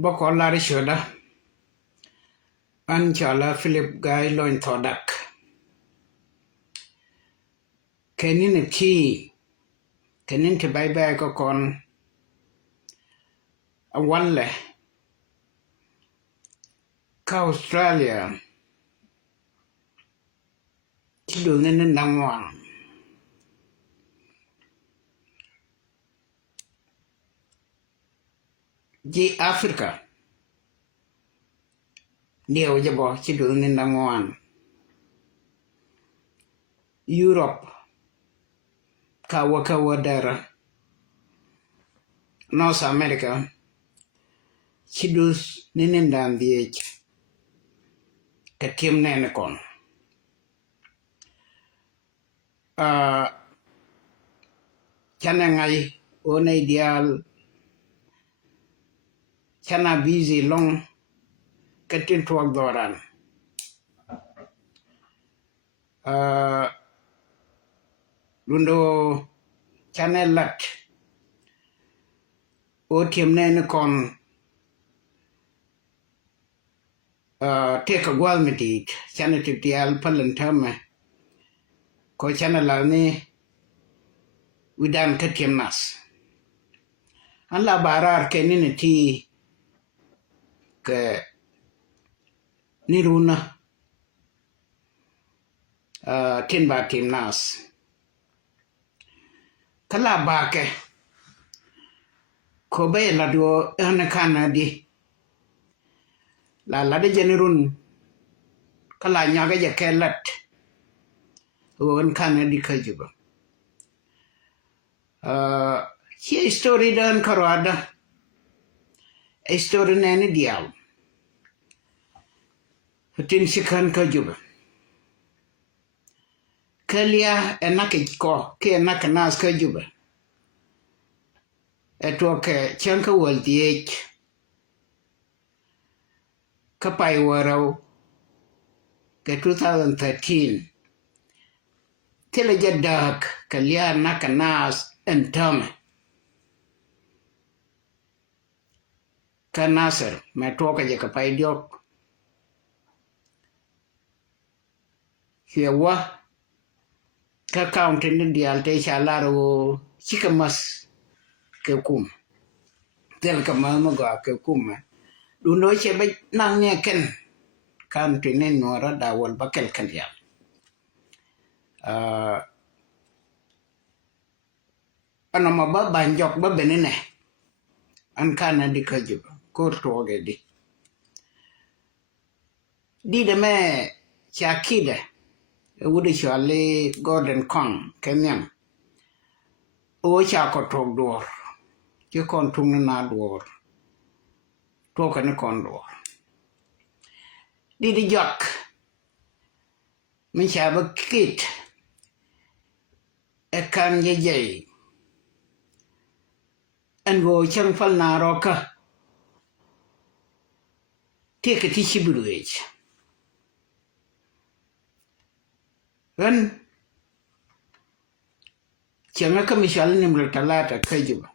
Boko lari shoda an chala Philip Guy loin thodak kenin ti kenin te bye ko kon awalle ka Australia tilu nene namwang ji Africa ndio jabo tilu nene namwang Europe ka wadara North America chidus nene ndandhiech katim nene kon chana ngai one ideal chana busy long katin tuwag doran lundo chana lat o tim nene kon take a gwal medit chana titial palantama ko chana lani widan katim nas an la barar ke nini ti ke niruna tin ba tim nas kala ba ke ko be la do an kana di la de jenirun kala nyaga je kelat won kana di kajuba Hier story dan karada story nene dial tin sikan kajuba kalia enake ko ke enake nas kajuba etoke chanka waldiech kapai warau ke 2013 tele jadak kalia nakanas entame kanasar metoka je kapai diok hiwa ka county ni dialte chalaro chikamas ke kum tel kamama ga ke kum dundo chebe nang ne ken county ne nora dawol bakel kan ya anama ba banjok ba benene an kana di kajib korto ge di de me chakide wudi chale Gordon Kong kenyam o cha ko tok dor ke kon tung na dor to kan kon dor di jak mi cha ba kit e kan ye an go chang fal na roka take ti shiburuech ran changa ka mishal ni mul talata kajiba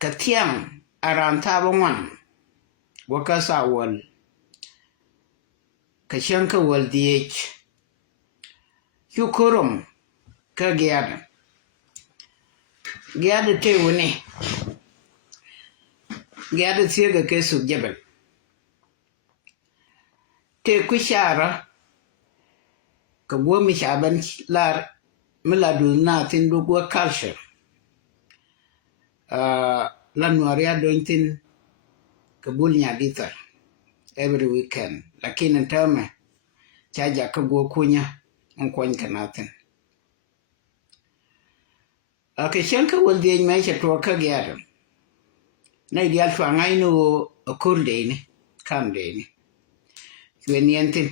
katiang aran tabongwan waka sawal ka shanka wal diech yukorum ka gyada te woni gyada tsiga ke su jabal te kushara ka gwo mi shaban lar miladu na tin do gwo culture la noria don tin ka bulnya dita every weekend lakini ntame chaja ka gwo kunya on kon kanatin ke shanka wal de mai cha to ka gyada na ideal fa ngai no okurde ni kam de ni wenientin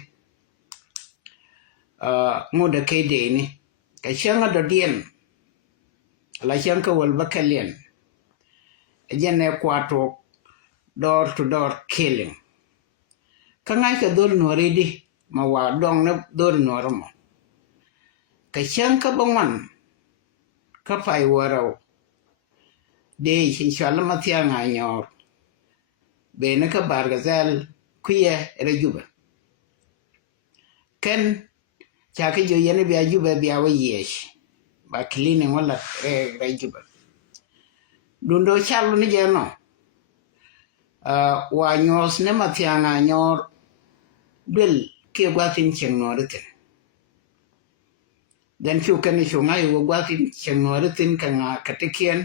ngoda ke de ni ka shanga do dien la shanka wal bakalien jene kwato door to door killing ka ngai ka dol no redi ma wa dong na dol no romo ka shanka bangwan ka pai warau de shin shalama tia nga nyor be na ka bargazel kuye rejuba ken cha ka jo yene bi ajuba bi awa yesh ba cleaning wala rejuba dundo chalu ni jeno wa nyos ne matia nga nyor del ke gwatin cheng norite dan chu kan chu ngai wo gwatin cheng norite kan nga katikien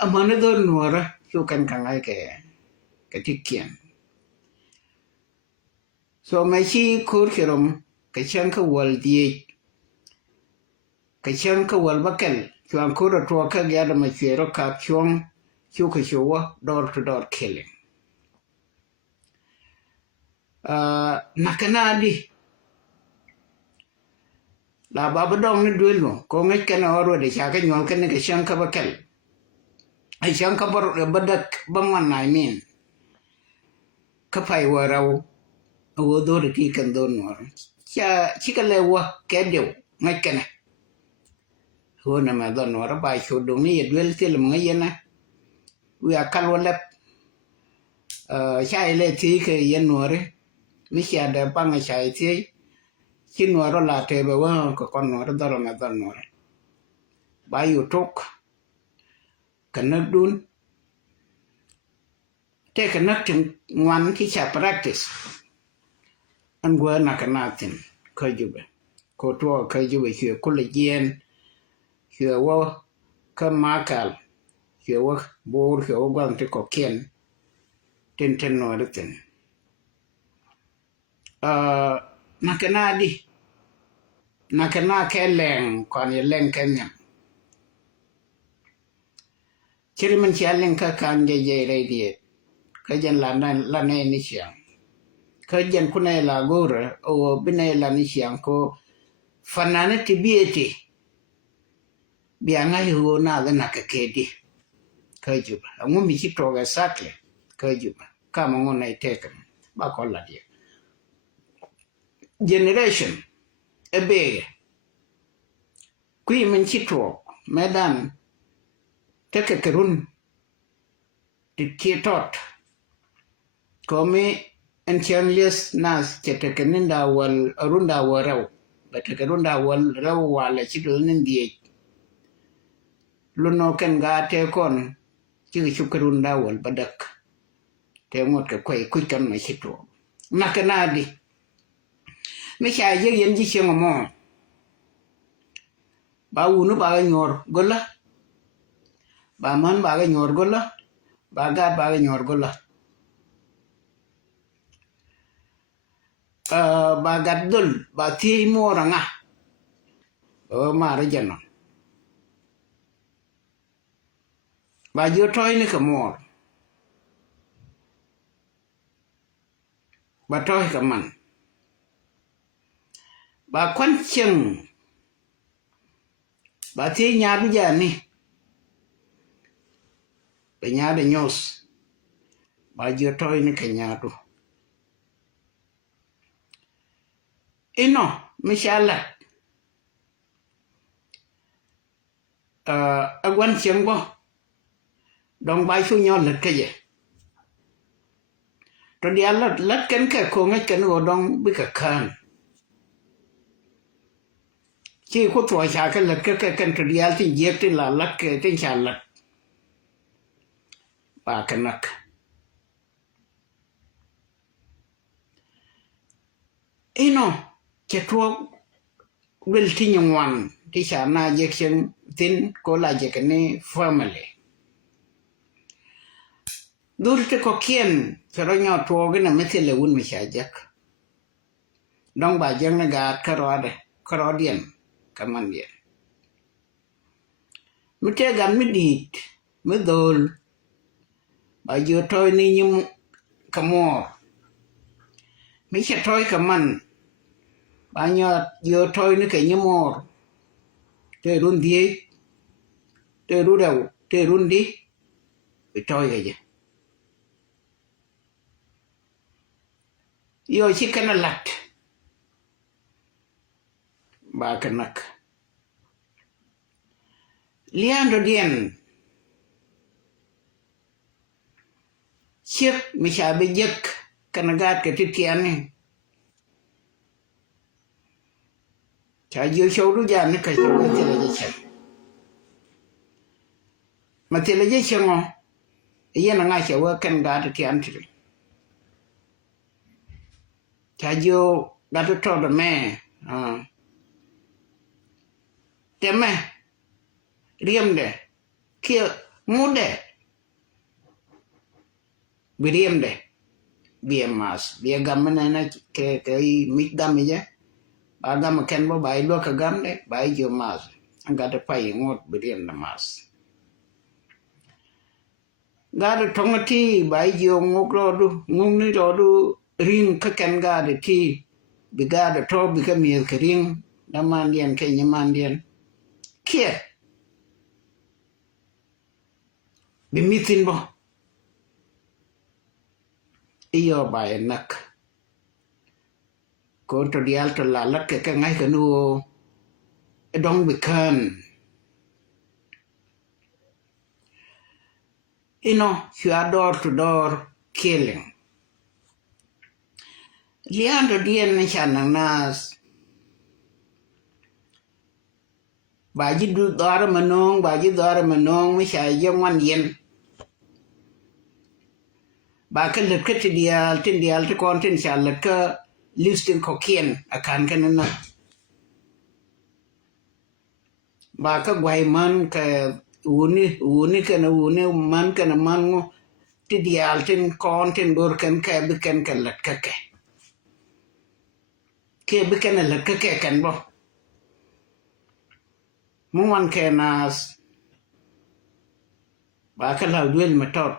amana do nora chu kan ngai ke katikien so mai chi kur kirom ka chang ka wal die ka chang ka wal bakal chuan kur to ka ga da ma chero ka chuang chu ka chu wa door to door killing nakanadi la baba dong ni duelo ko ngai kana oro de cha ka nyol kan ka chang ka bakal ai chang ka bar badak bangwan na min ka pai warau wo do de ti kan do no cha chikale wa ke de ngai kana ho na ma do no ra ba chu do ni duel til mo ngai na wi akal wala chai le ti ke yen no re mi cha da bang chai ti chin no ro la te ba wa ko kon no do ro ma do no re ba yu tok kan dun te kan tin ngwan ki cha practice an gwa na kanatin ko jube ko to ko jube shi ko le yen shi wo ka makal shi wo bor shi wo gwang te ko ken ten no ten nakana ke leng kon ye leng kenya chiriman chi leng ka kan je re die ka jan la ne ni xiang ka jan kunai la gore o binai la ni xiang ko fanane tibieti bianga hu na da nakakedi ka juba ngu mi chi to ga sakle ka juba kama ngu nai teka ba ko la die generation ebe kui min chi to medan teka kerun ti tot komi en chanlies nas chetekeninda wal runda warau batekerunda wal raw wala chidul nindie luno ken ga te kon chi chukrunda wal badak te ngot ka kwai kuikan ma chito nakanadi mi cha ye yen ji chemo mo ba unu ba nyor gola ba man ba nyor gola ba ga ba nyor gola ba gadul ba ti moranga o mara jano ba jo toy ni ka mor ba toy ka man ba kwan cheng ba ti nya bi jani ba nya de nyos ba jo toy ni ka nya do ino mishala agwan cheng bo dong bai su nyo lật cái gì rồi đi ăn lật cái cô ngay cái nó dong bị cả khan chỉ có tuổi xa cái lật cái rồi đi ăn thì giết thì là lật cái tên xa lật ba cái nấc ino cái thuốc will thi nhung one thì xa na giết chân tin cô là giết cái này family durte ko kien pero nyo tuoge na metele un mi shajak dong ba jeng na ga karodien kamandien mite gan midit midol ba jo toy ni nyum kamor mi che toy kaman ba nyo jo toy ni ke nyumor te run die te ru daw te run di bi toy ge yo chi kana lat ba kanak liando dien chiếc mi cha bị giấc kanagat cái tiết kiệm này cha yêu sâu đu già này cái sâu cái tiền là gì mà tiền là gì chứ ngô yên là ngay sâu cái kanagat tiết kiệm thì cha yêu đã được cho được mẹ tem mẹ riêng đấy kia mua đấy beriam deh biar mas biar gam na ke mik gam aja agam ken bo bai lo ka gam deh bai jo mas anga de pai ngot beriam na mas ga de tongati bai jo ngok ro du ngung ni ro du ring ka ken ga de ti bi ga de to bi ka miel ka ring na man dien ke ni man dien kia bi mitin bo iyo bài nắc cô cho đi al cho là lắc cái ngay cái nu đông bị khan you are door to door killing liando dien na chanang nas baji du dar manong mi sha yong wan yen bà cái lực cái trên dial cái con trên sàn lực cái listing khó kiên akan cái nó bà cái quay man cái uni cái nó uni man cái nó man ngô trên dial trên con trên bờ cái bị cái lực cái bị cái lực cái bo muốn cái nas bà cái lao đuôi mà tot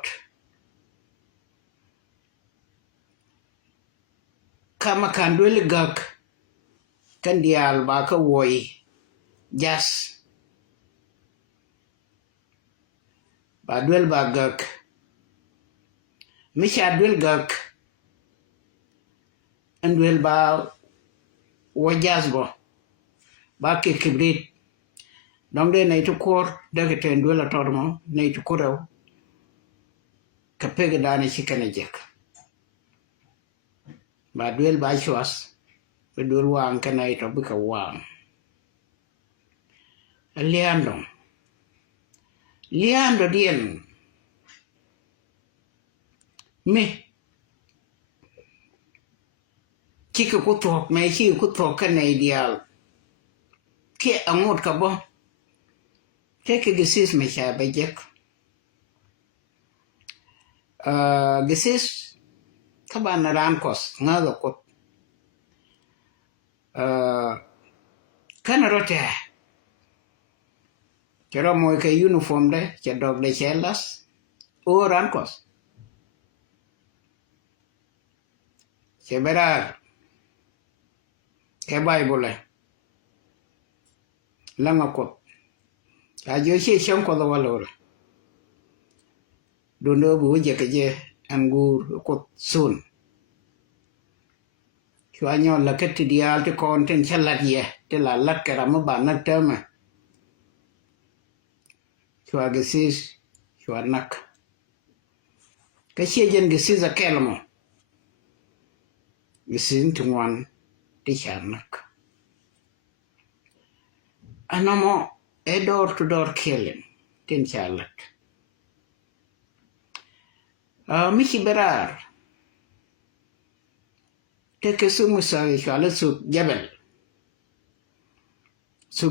kama kan dole gak kan dial ba ka woi jas ba dole ba gak mi sha dole gak an dole ba wo jas bo ba ke kibrit dong de nei to kor de ke ten dole to mo nei to koro ka pega dane chikane jek bà đuôi ba chuas bà đuôi wang cái này trong bức wang liando điên mi chỉ có thuộc mấy chỉ có thuộc cái này dial kia ông một cái bo cái disease mấy cha bây giờ disease các bạn là ran kos ngã rồi cốt cái nào đó thế cho ra mỗi cái uniform đấy cho dog để che lát ô ran kos che berar cái bài bole langa cốt à giờ chỉ xong có đâu vào rồi đun đưa bùi giờ cái gì angur cốt sun chua nhau là cái tidial cái con trên chân lạt gì cái là lạt cái làm bản nát trơn mà chua cái xí chua nắc cái xí dân cái xí ra cái làm cái xí tung ngoan đi chán nắc anh mo door to door killing trên chân lạt Miki berar ke sumu sa shala suk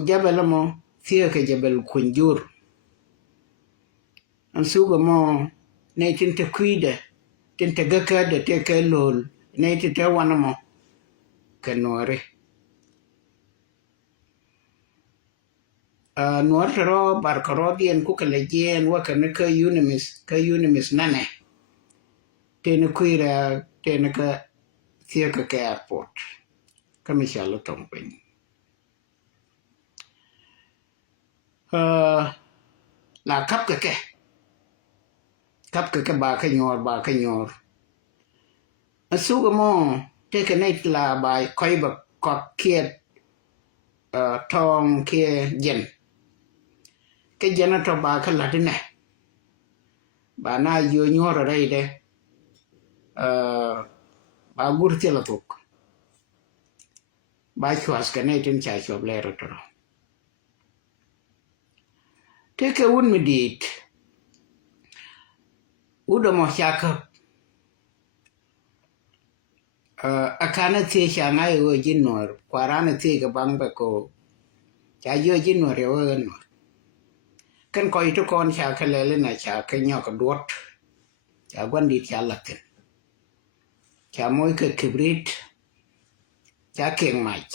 jabal mo fiya ke jabal kunjur an suga mo ne tinta kuida tinta gaka da te ke lol ne tinta wana mo kanore nuar ro barkaro dien ku kala jen wa kan ka unimis nane tena kuira tena ka thiaka ka airport kami shala tompin la kap ka ba ka nyor asuga mo te ka net la bai koi ba kok kiet tong kia jen cái jen to ba ka ladine ba na yo nyor rai de ba gurti la tok ba chwas ka ne tin cha chob le ro to te ke un mi dit udo mo chaka akana tie cha ngai wo jinor kwarana tie ka bang ba ko cha yo jinor yo no kan ko itu kon cha ka le na cha ka nyo ka dot cha gwan dit cha latin cha moy ka kibrit cha keng mach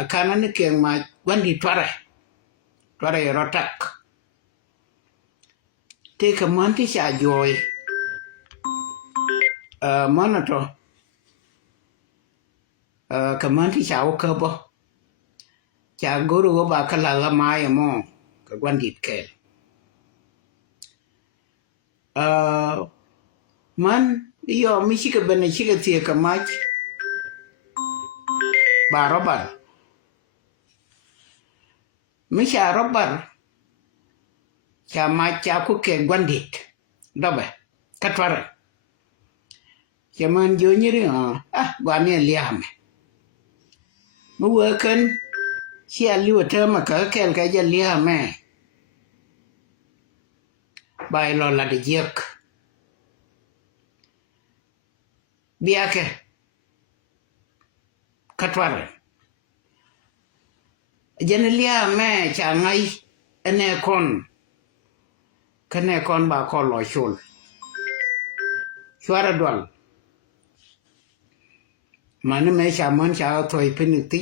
akana ni keng mach gwan dit tware rotak te ka manti cha joy manato ka manti cha o ka bo cha guru ba ka la mai mo ka gwan dit ke man yo mi chi ka bene chi ka tie ka mach ba robar mi cha robar cha mach cha ku ke gwan dit dobe ka tware cha man jo nyiri gwa ne liame mu worken chia liu terma ka kel ka ja liame bai lo la de jek biake katware jenelia me cha ngai ene kon kane kon ba ko lo shul shwara dwal mane me cha man cha thoi piniti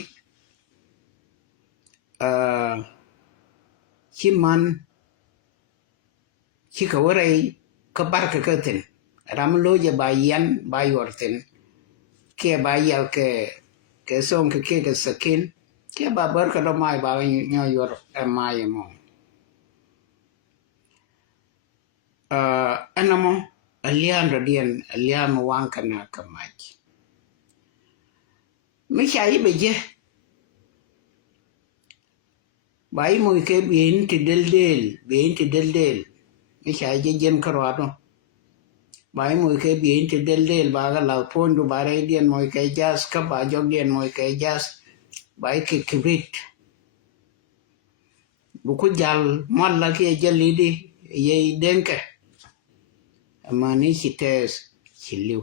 chi man chi ka wore ka bar ka katen ram lo je ba yan ba yorten ke ba yal ke song ke sakin ke ba bar ka do mai ba nyo yor mai mo anamo alian radian alian wan kana kamach mi chai beje bai mo ke bin ti del mi chai je jen karwado bai mo ke bin ti del ba ga la pondu bare dien mo ke jas ka ba jog dien mo ke jas bai ke kibrit bu ku jal malla ke jalidi ye denke amani chites chiliu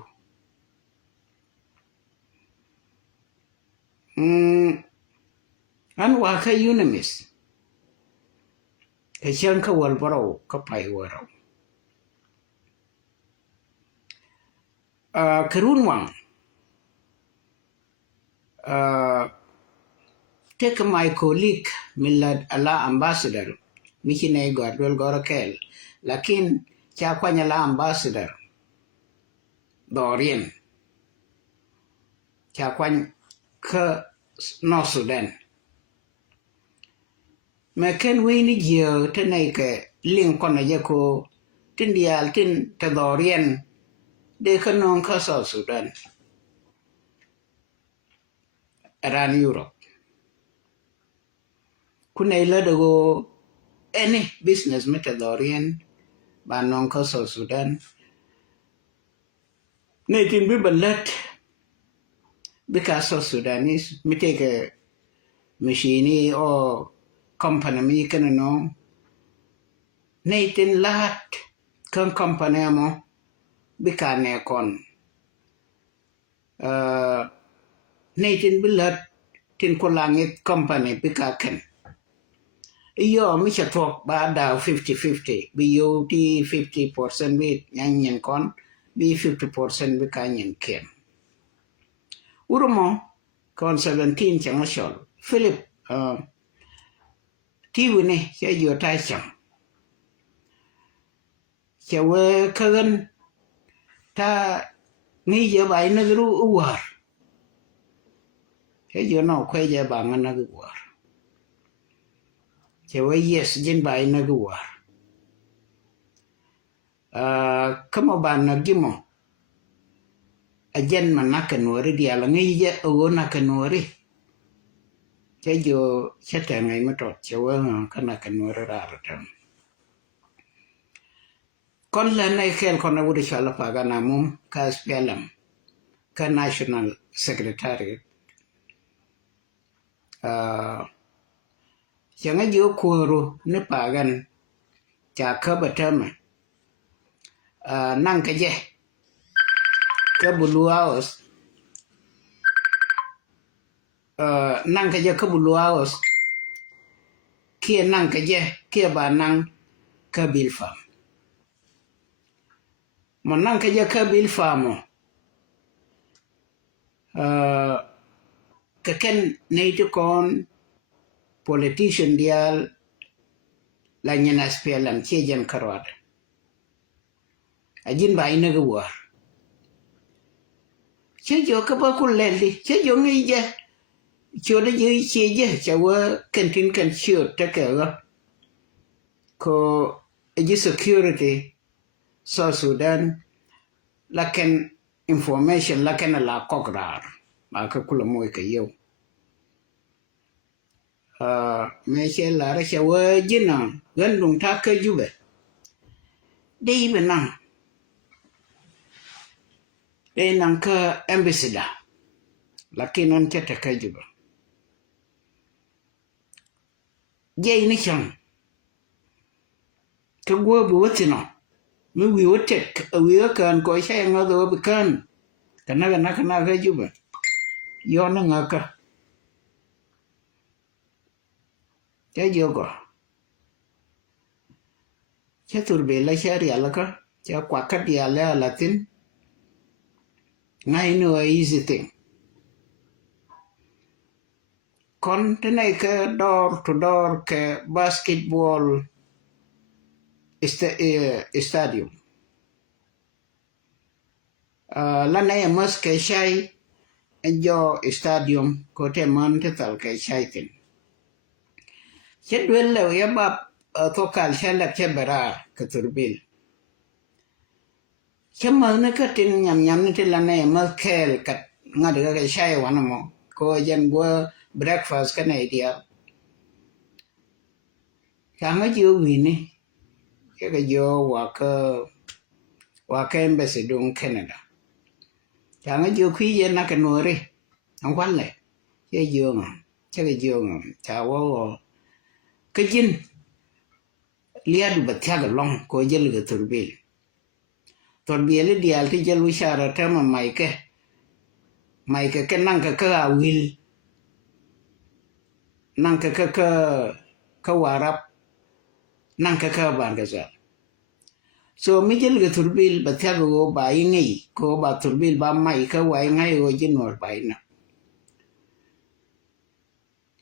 an wa ka unamis ka chan ka wal baro ka pai waro kerun wang take my colleague milad ala ambassador michine godwel gorakel lakin cha kwanya la ambassador dorien cha kwany ka no Sudan mà ken we ni giờ thế này cái liên quan này cô tin dial tin ta dorian de kan non ka South Sudan around Europe kunai la go any business meta dorian ba non ka South Sudan nei tin bi balat because South Sudanese me take a machine or company mi kan no nei tin lat kan company mo bikane kon nei tin bilat tin ko langit company bikaken iyo mi cha tok ba da 50-50 bi yo ti 50% bi nyen kon bi 50% bikanyen ken urumo kon 17 chang shol Philip ti wini che yo tai chang che we kagan ta ni je bai na ru war che yo no kwe je ba na ru war che we yes jin bai na ru war kama ba na gimo ajen manaka nuori dia la ngi je o na kanori che yo che ta ngai ma to che we kana kanori ra ra tam kon la nay khel kon na wudi shala paga na mum ka SPLM ka national secretary changa jo kuru ne pagan cha ka batama nang ka je ka bulu house nang ka je ka bulu house kia nang ka je kia ba nang ka bil fam mo nang ka je ka bil famo ka ken nei to kon politician dial la nyana SPLM che jan karwad ajin ba ina ga war che jo ka ba ku leli che jo ngi je cho da je che je cha wa kan tin kan chiot ta ka ga ko ji security so Sudan la ken information la ken la kokrar ma ka kula moy ka yo me che la ra cha wa jina gan dum ta ka jube dei benang nang ka embassy da lakini on chete ka jube je ni chang ka go bu watino mi wi wotek wi kan ko sha ngado bi kan kana ka jube yo na ngaka ya jogo cha turbe la sharia la ka cha kwa ka dia la latin ngai no easy thing kon tenai ka door to door ke basketball stadium la nay mas ke shai enjo stadium ko te man te tal ke shai tin che duel le ya bab to kal shala che bara ka turbil che mal na ka tin nyam ni te la nay mas kel kat ngade ka shai wanamo ko jen go breakfast ka nay dia kama jo wini cái vô qua cái embassy đông Canada chẳng cái vô khí dân nó cái nuôi đi không quan lệ cái vô mà cái vô mà chào wow cái dân lihat bật theo cái long có dân cái tuần bì lấy dial thì dân lui xa ra mà mày cái năng cái will năng cái warap nang ka ban ga za so mi jel ga turbil ba ta go ba ngai ko ba turbil ba mai ka wai ngai o jin nor ba ina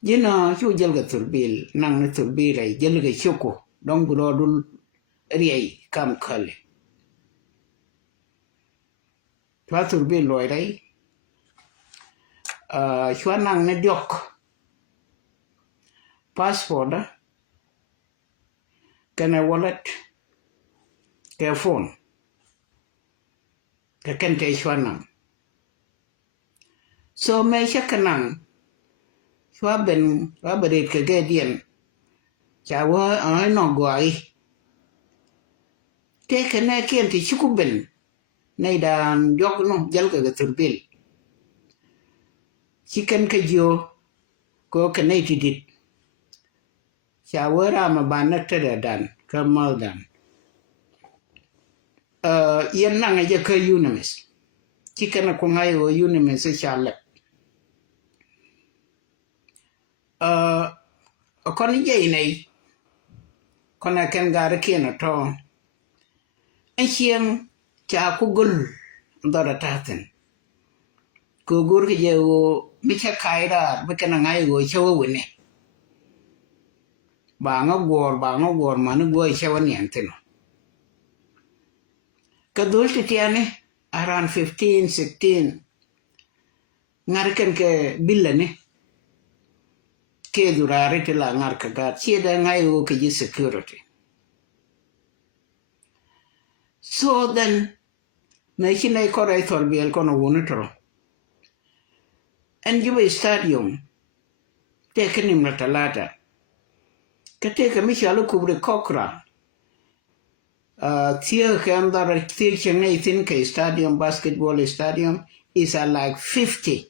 jina chu jel ga turbil nang na turbil rai jel ga choko dong buro dul riai kam khale twa turbil loi rai chwa nang na diok passport da kana wallet ke phone ke kente shwanang so me shakanang shwa ben wa bere ke gedien chawa ai no goi te kana kien ti chukuben nei dan yok no jal ke turbil chicken ke jo ko kana tidit shawara ma banat dan kamal dan yan nang aja ke unimis chicken ko ngai o unimis chalet kon je nei kona ken gar kiena to en chieng cha ku gul ndara taten ko gur ke je o mi cha kai da be kana ngai o chawo wene ba nga gor ma no go chawo ni anteno kadul tiane around 15 16 ngarken ke billane ke durare te la ngar ka ga chieda ngai o ke security so then me chinai korai torbiel kono wonitro en jube stadium te kenim na talata kate ka michalo kubre kokra Theo Kandar Theo Chennai Thinke Stadium, basketball stadium, is like 50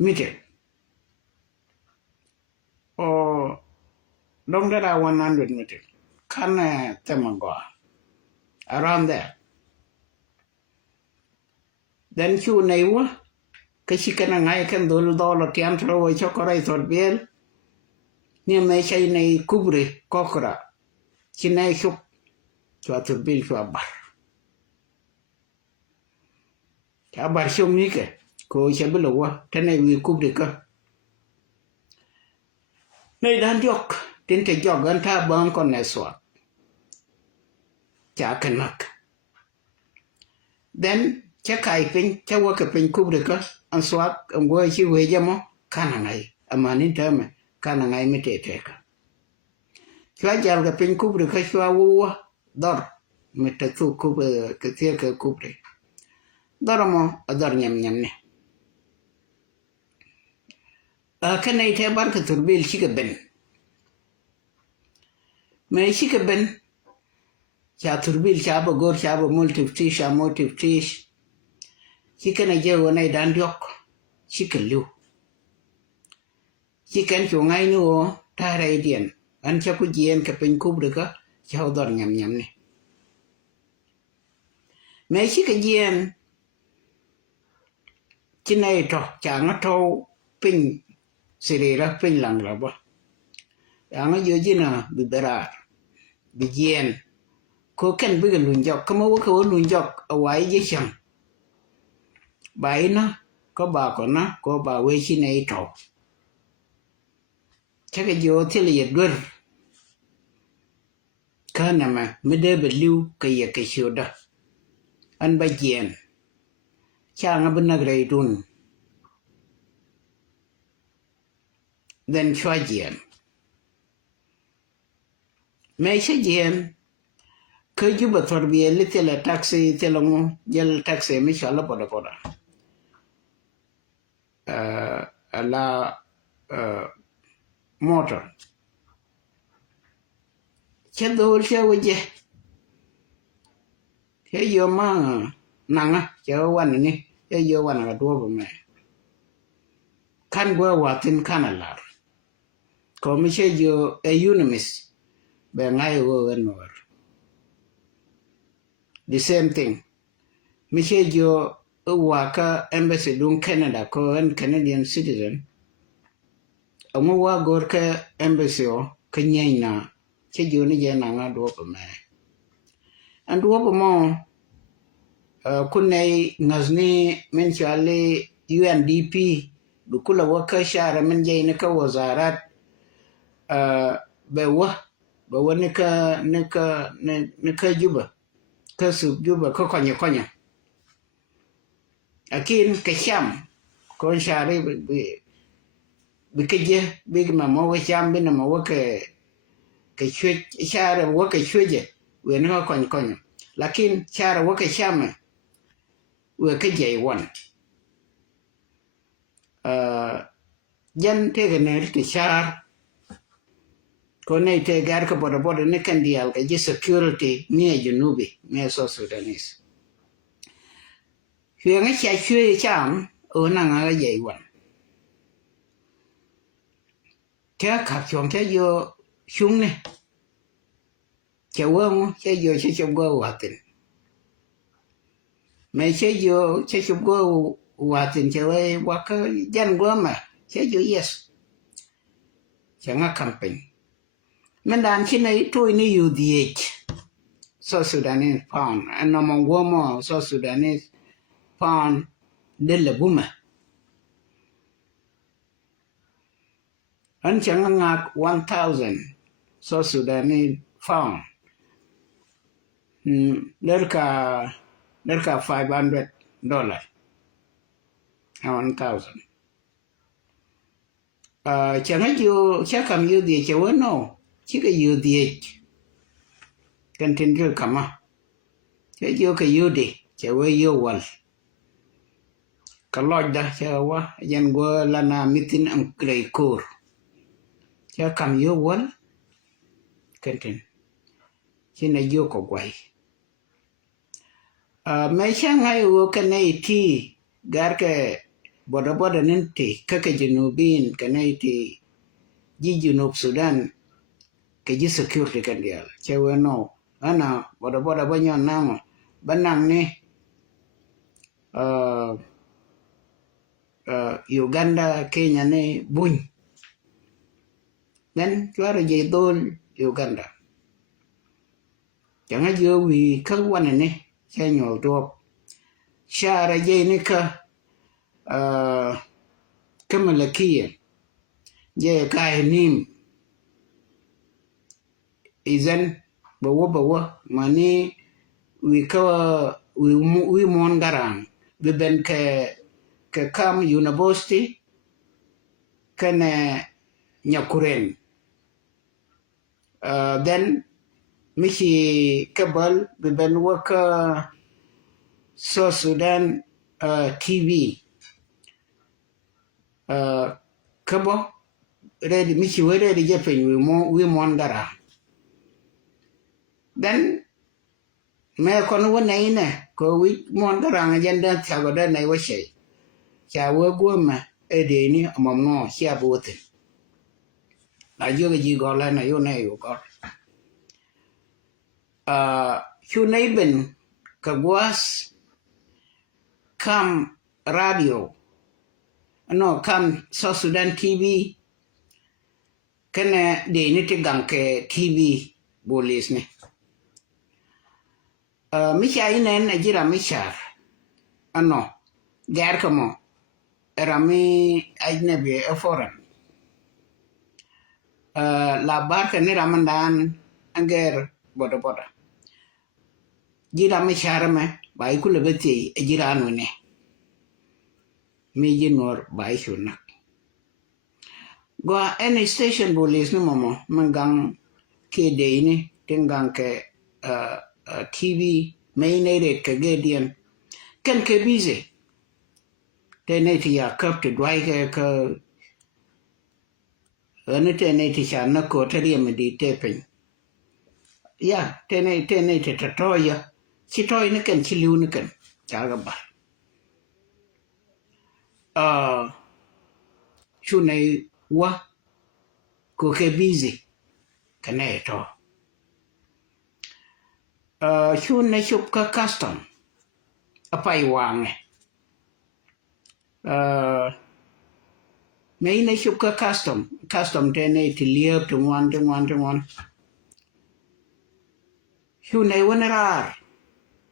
meter. Or don't get 100 meter. Kana Tamagoa. Around there. Then chu neighbor, Kashikan and I can do dollar can throw a chocolate or beer. Near Mesha in Kubri, Kokora. Chinay shuk to bill to a bar. Abar show Mika, ko Shabilowa, Tene we Kubrika. Nay dan jok, didn't a jog and tab bunk on Neswa. Jackanak. Then check I pin, work up in Kubrika, and swap and where she wajamo, Kanangai, a man in term, Kanangai imitate. Chua ga pin Kubrika Shua Wua, Dor, Metatu Kuba, Kathirka Kubri. Doramo, a Dorniam Yamne. Can I tell Barker to build Chicaben? May Chicaben Chaturbil Chaba Gor Chaba motive tish. Chicken a jail when I dan yok. Chicken lu. Chicken Chungai no, Taradian, and Chapuji and Capin Kubrika, Chowdor Yam Yamne. May Chicajian Chinato, Changato, Ping, Sirira, Ping Langlaba. Yanga Yojina, Biberar, Bijian. Koken big lunjok, come over ko lunjok, a wai jisham. Baina, ko ba kona, ko ba waishi na ito. Chaka jo tili ya dur. Kanama, midebe liu kaya kasyoda. An bajian. Changa binagray dun. Then chwajian. May siya jian. Kajuba torbi a little taxi telomo, yell taxi, Mishala Podapoda. La motor. Chado Shawaje. Here your man, Nanga, your one in it, here your one at Doberman. Can't go what in Canala. Commission you a unimis, Bangai over and over. The same thing. Michelle Jo Waka Embassy Dun Canada ko and Canadian citizen. Amuwa Gorka Embassy o Kanyana Chejuni Jananga Dwopame. And Dwopamo Kune Nazni Menchali UNDP Bukula Waka Shara Menjanaka was a rat Bewa Nika Juba. Kasu Juba Kokonya. Akin Kasham, Konshari Bikaja, Big Mama, Sham Binama Waka Kashwit, Shara Waka Shwija, we no Konya. Lakin Shara Waka Shama, we Kaja one. Jan take a nail to Shar. Kone te garka boda nikandial ka ji security mia Junubi mia so Sudanese. Hwanga cha chue cham o na nga ye wan. Cha kap chong cha yo shung ne. Cha wong cha yo cha chom go watin. Me cha yo cha chom go watin cha we waka jan go ma cha yo yes. Cha nga camping. Mendan Chinay to any UDH, South Sudanese pound, and no more South Sudanese pound de la Buma. And Changangak 1,000 South Sudanese pound. Lerka $500. 1,000. Changayu Chakam UDH, no. Chika UDH. Continue kama. Yoka UD, Chawe Yowal. Kalojda Chawa, Yangwa Lana Mitin and Grey Core. Chakam Yowal. kenten china yoko gwai mai shanghai wo kanai ti garke boda ninti kake junubin kanai ti ji junub Sudan ke ji security kan dia chewe no ana boda banyon nama banang ni Uganda Kenya ni buny dan juara je dol Uganda jangan jo wi kan wana ni chenyo to shara je ni ka kamalakiya je kai nim izan bawa mani wi mon garang beben ke kam university kana nyakuren then mishi kabal beben waka South Sudan TV kabo ready mishi ready jepen wi mon gara then me kono wona ine ko wi mon gara ngenda chagoda nai washe chawo goma edeni amamno siabote ajoge ji gola na yo ko Hunaiben kagwas kam radio no kam South Sudan TV kana de ni te ganke TV bolis ne misha inen ajira misha ano gar kamo rami ajnabi foreign la barka ni ramandan anger boda jira misha rame bai kula beti ajira anu ne mi jinor bai shuna go any station bolis ni momo mangang ke de ni tengang ke TV mainere ke gedian kan ke busy teneti ya kapte dwai ke ane teneti sha na ko tari amedi tepen ya teneti tatoya chitoy ne kan chiliu ne kan chaga ba chunai wa ko ke busy kaneto chunai chup ka custom apai wange mấy này chụp cái custom trên này thì liệp trong ngoan chú này vẫn ra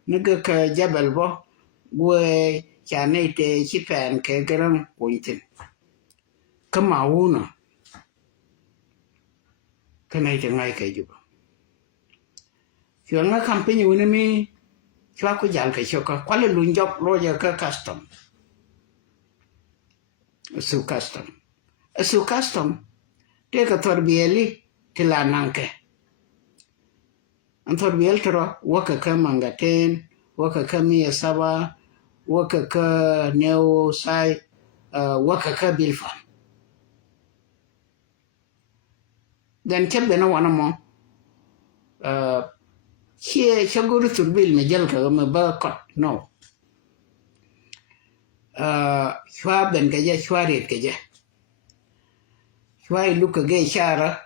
nó cái jabal bo gue cha này thì chỉ phèn cái răng quỳnh tin cái màu nó cái này thì ngay cái chụp chuyện nó không phải nhiều nữa mi cho có dàn cái cho có quá là luôn dọc lo giờ cái custom su custom te ka torbieli tila nanke an torbiel tro waka ka mangaten waka ka miya saba waka ka neo sai waka ka bilfa dan kebbe na wana mo hier shaguru turbil me jal ka me ba kot no shwa ben ka ja shwaret ka ja shwai luka ge shara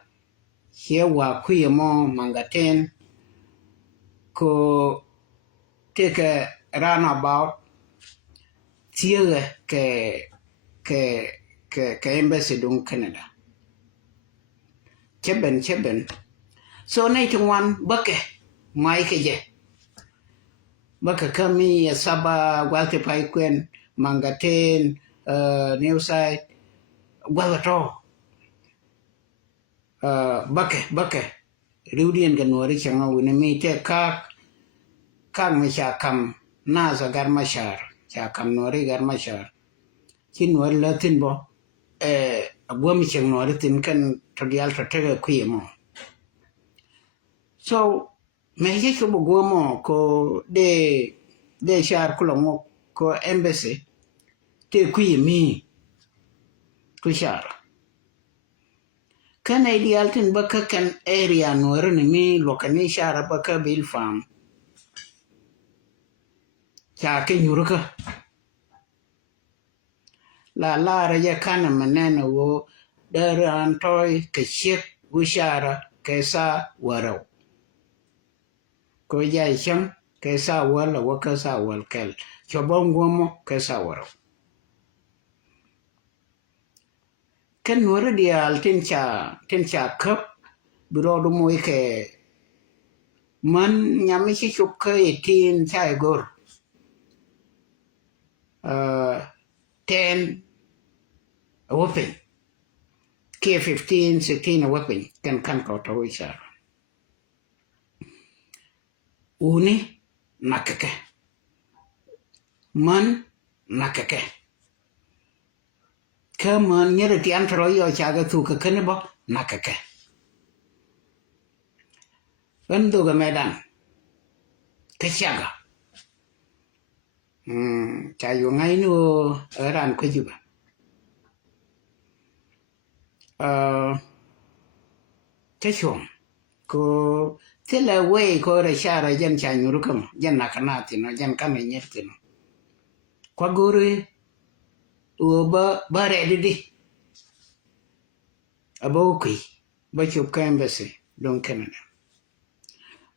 hier wa kuye mo mangaten ko take a runabout tiere ke embassy dun Canada cheben so nay tungwan bake mai ke je baka kami ya saba walte pai kwen mangaten new side walato bake riudien kan wari changa wina mi te kak me cha kam na za gar mashar cha kam nori gar mashar chin wari latin bo agwami chang nori tin kan todial to tege kuye mo so me ye ko bogomo ko de shar kulongo ko embassy te kuye mi ku shar kan ideal tin baka kan area nuar ni mi lokani shara baka bil farm cha ke nyuruka la ya kana manana wo daran toy ke shek wishara ke sa warau ko ya sham ke sa wala wa ka sa wal kel chobon gomo ke sa warau kan nuar ideal tin cha kap biro do moy ke man nyami chi chup ke tin chai gor 10 a weapon K15 16 a weapon kan ko to isa uni nakake man nakake kaman nyere ti antro yo chaga tu ka kene bo nakake bando ga medan kachaga cha yo ngai no ran ko juba Keshon ko tela we ko ra shara jan cha nyuru kam jan nakanati no jan kan nyerti no kwa guri o ba re di aboki ba chup ka embassy don Canada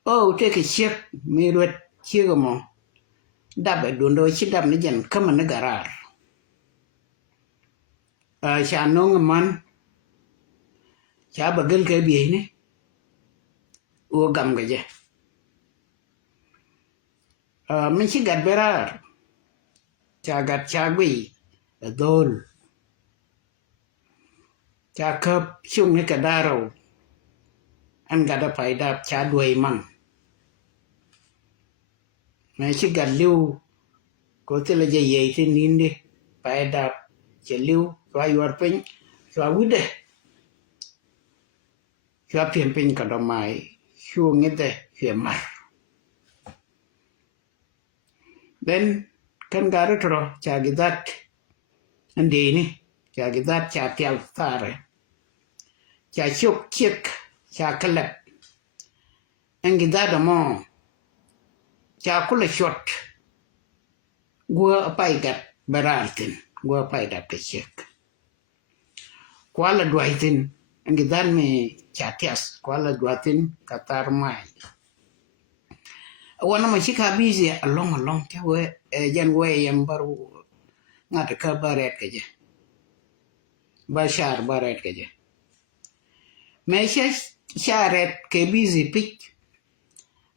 oh take a chip mi ruet chigamo dabe dondo chi dab ni jan kama na garar cha nong man cha bagel ke bi ni o gam gaje min chi gad berar cha gad cha gui dol cha kap chung ni ka daro an gada paida cha duai man ma chi gad liu ko tele je ye tin ninde paida che liu wa yor pen wa wude wa pien pen ka do mai chu ngete che mar then kan garu tro cha gidat ande ni cha gidat cha tial tare cha chuk chik cha kalap an gidat mo cha kula shot gua paigat berartin gua paigat ke chik kuala duaitin an gidat me cha tias kuala duatin katar mai wana ma chika busy along cha we jan we yam baru ngata ka baret ke je bashar baret ke je me sharet ke busy pich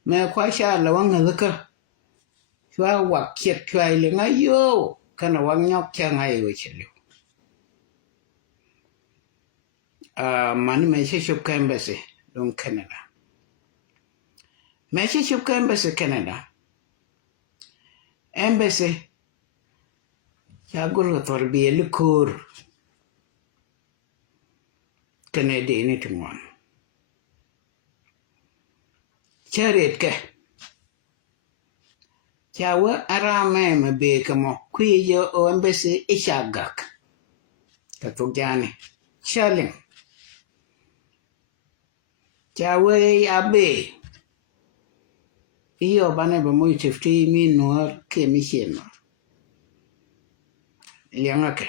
me kwa shar la wanga zaka shwa wak chet shwa ile ngayo kana wang nyok cha ngai we chelu man me shup ka embassy don Canada me shup ka embassy Canada embassy cha gul torbi likur Canada ni tungwan charet ke chawa arame me be kamo kuyo o embassy ishagak katugani Charling chawe abe iyo bane ba muy tifti mi noir ke mi cheno liangake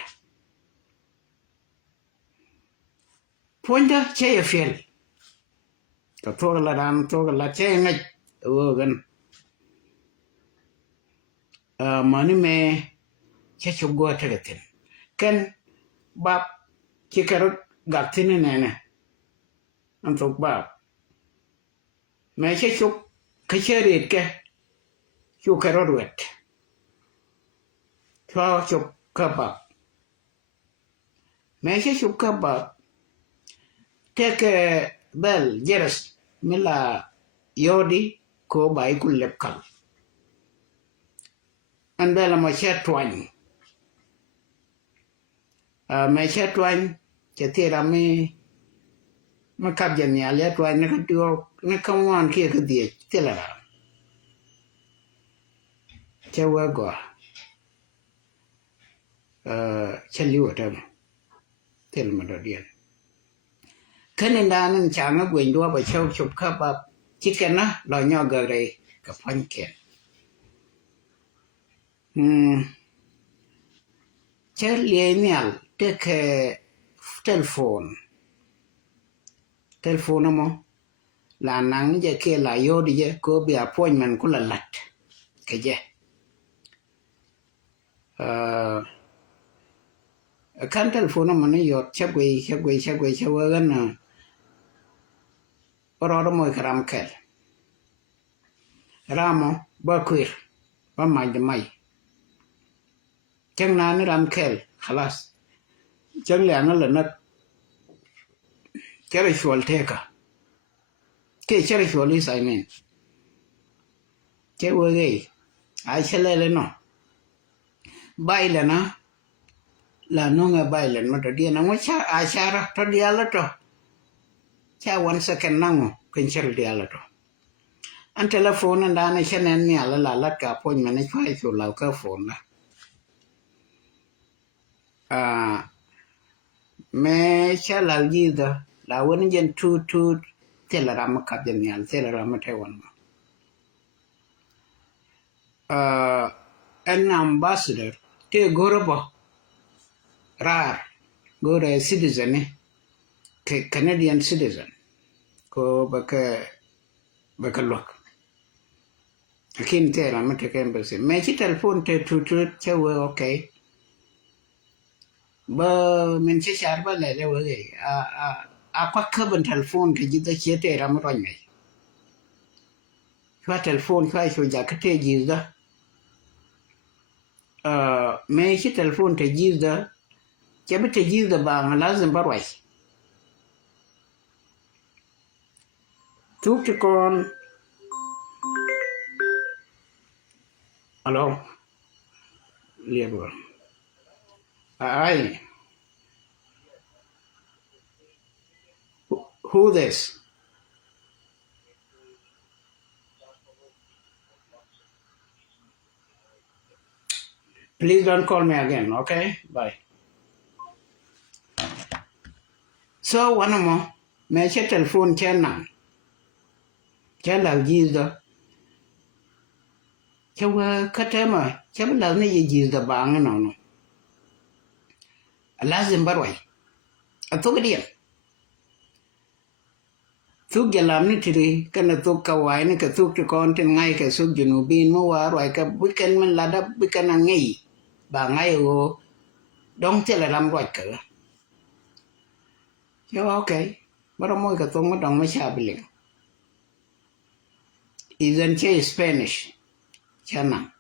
ponda che fiel ka to la dan to la che ngai o gan mani me che chugo tagatin kan bab che karot gatin ne antok bab me che chuk ka cheret ke chu karot wet chuk ka bab me che chuk ka bab take bel jeres mila yodi ko bai kulep kal an bela ma che twany ma che twany che tira mi ma kap jan ya le twany ne ka dio ne ka wan ke ka die tela che wa go che liu ta tel ma do dien Kanindanan changa gwindwa ba chow chup kapa chicken na lo nyoga re ka panken. Lienial take telephone mo la nang je ke la yodi je ko bi appointment kula lat ke je kan telephone mo ne yot chagwe gan oro mo karam kel ramo ba kwir ba mai chang na ni ram kel khalas chang le na la nak kere shwal teka ke chere shwal is I mean ke wege ai chelele no baile na la nonga baile ma to dia na mo cha ashara to dia la to cha 1 second nango ken chel dia la to an telephone and ana chenen ni ala la ka appointment ni chwa chu la ka phone na me cha la yida la woni jen tu telegram ka jen ni al telegram te won an ambassador te gorobo rar gore citizen ke Canadian citizen ko baka lok akin te la mate ke embassy me chi telephone te tu che we okay ba men che char ba le we a kwa ka ban telephone ke ji da che te ram ro ngai kwa telephone kwa cho ja ka te ji da me chi telephone te ji da che ba te ji da ba lazim ba roi tuk kon hello liebo ai who this please don't call me again okay bye so one more me che telephone chen na chen la ji da chewa katema chema la ne ji da bang no lazim barwai ato dia tuk jalam ni tiri kana tuk kawai ni ka tuk kon ten ngai ka suk junubin mo wa roi ka weekend man lada weekend ngai ba ngai o dong te la ram roi ka yo okay baro mo ka tong ma dong ma cha bile isn't che Spanish chana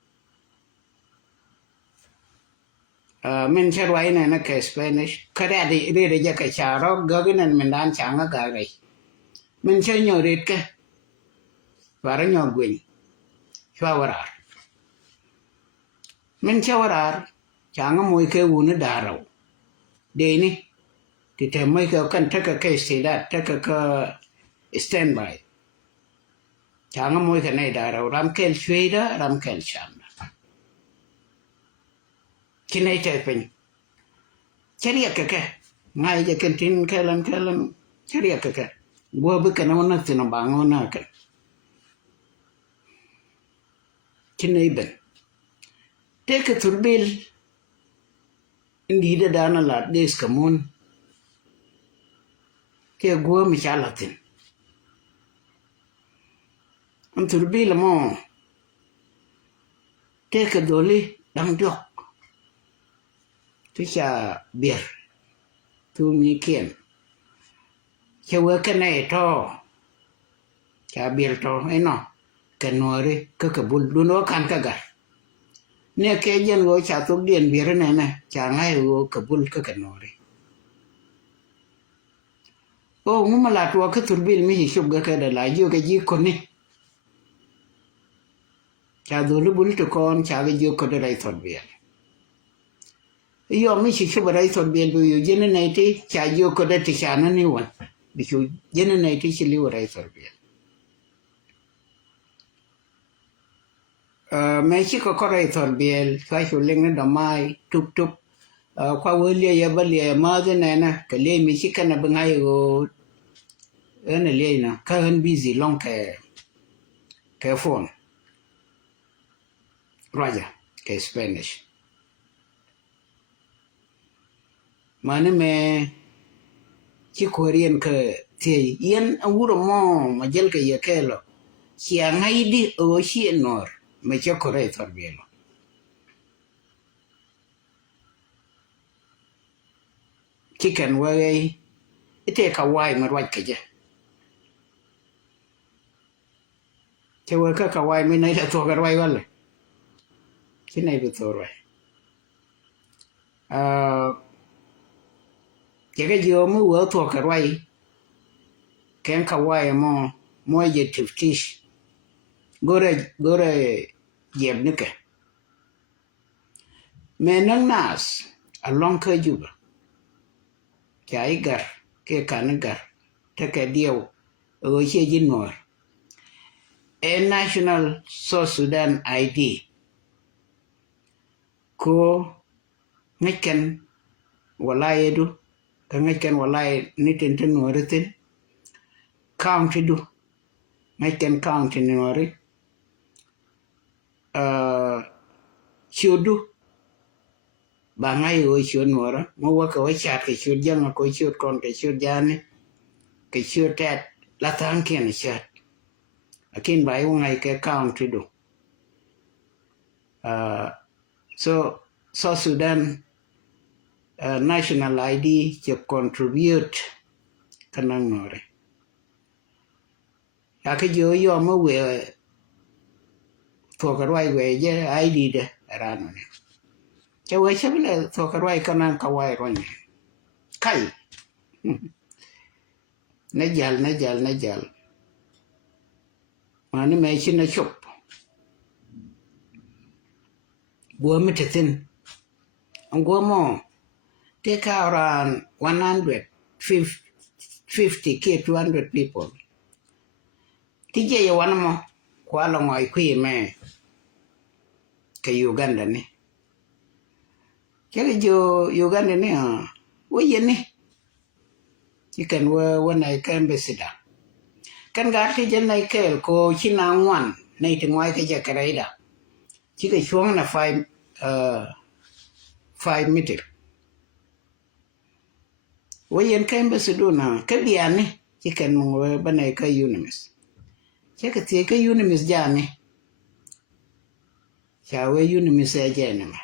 men che roi na ka Spanish kada di re ja ka cha ro gagin men dan changa ga gai men che nyo ret ka para nyo gwen chwa warar men che warar changa mo ke wunu daro de ni ti te mo ke kan ta ka ke se da ta ka standby changa mo ke nei daro ram kel shweda ram kel cham kinai te pen cheria ka ngai je kan tin kelan cheria ka gua bu kana wana tina bango na ka kinai ben take a turbil indi da dana la des kamun ke gua mi chalatin am turbil mo take a doli dang dok tu cha bier tu mi kien chewa kene to cha bier to no kanore ka bul duno kan ka gar ne ke jen go cha tu dien bier ne cha ngai go ka bul ka kanore o nguma la to ka turbil mi shub ga ka da la yo ka ji ko ne cha dulu bul to kon cha ga yo ko da rai thon bier yo mi shub rai thon bier bu yo jen ne ti cha yo ko da ti cha na ni wan bisu jen ne ti chi li rai thon bier me chi ko rai thon biel fa shu leng na da mai tup kwa welia ya balia ma de na ka le mi chi kana bangai go ene le na ka en busy long ke phone raja ke Spanish mane me chi Korean ke tie yen awuro mo majel ke yekelo chia ngaidi o chi nor me che kore torbielo chicken way ite ka wai marwaj ke je che wa ka wai me nei to ga wai wale chi nei bi to wai che ga jo mu wo to ka wai ken ka wai mo je tiftish gore jeb nike me nang nas along ka juba chai gar ke kan gar te ke dio o che jinor a national South Sudan ID ko ngaken walay du ka ngaken walay nitin tin waritin county du ngaken county ni wari chudu ba ngai o chun wara mo wa ka chat ke chud jang ko chud kon ke chud jane ke chud tat la tan ken chat akin bai ngai ke county du so South Sudan national ID che contribute kanang nore ake jo yo mo we to karwai we je ID de rano ne che we chable to karwai kanang kawai ronye kai ne jal mani me china chop go mitetin go mo take around 150 k 200 people tije ye wan mo kwalo ngoi kwi me ke Uganda ni kele jo Uganda ni wo yene chicken wo na kan besida kan ga ti jen na kel ko china ngwan nei ti ngwai ke ja karaida chi ke chuang na 5 meter wo yen kan besidu na ke biane chicken mo bana ka unimis che ke ti ke unimis jane chawe unimis e jene ma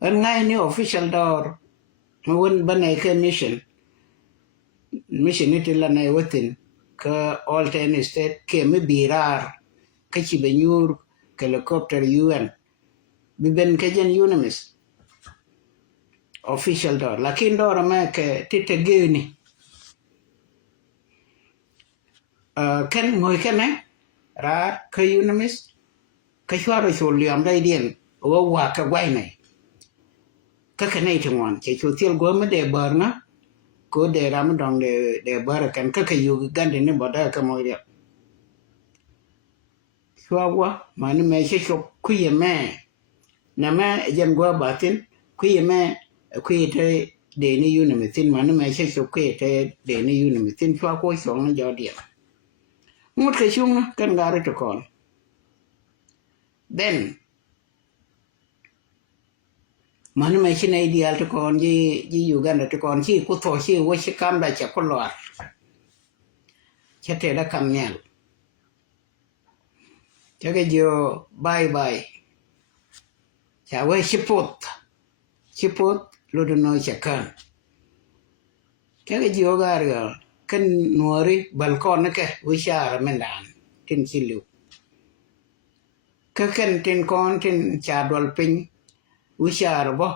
an ngai ni official door mo won bana ka mission iti la na wotin ka alternate state ke me birar ka ci benyur helicopter UN biben ke jen unimis official door lakin door ma ke tite geni ken ngoy kene ra ka unimis ka chwaro liam dai dien o wa ka gwai nei ka kene tingwan che chutil go me de barna ko de ram dong de bar kan ka yu gande ne boda ka mo ya chwa mani me che chok kuye me na me jen go batin kuye me kuye de ni yu ne mitin mani me che chok kuye te de ni yu ne mitin chwa ko chong jo dia ngut ke chung kan gare to kon then mani me chine ideal to kon ji Uganda to kon chi ku to chi wo chi kam da cha ko lor che te da kam nyel che ke jo bye cha we chipot lo do no cha kan che ke jo gar kan nuori balkon ke wishara mendan tin chilu ka kan tin kon tin cha dol pin wishara bo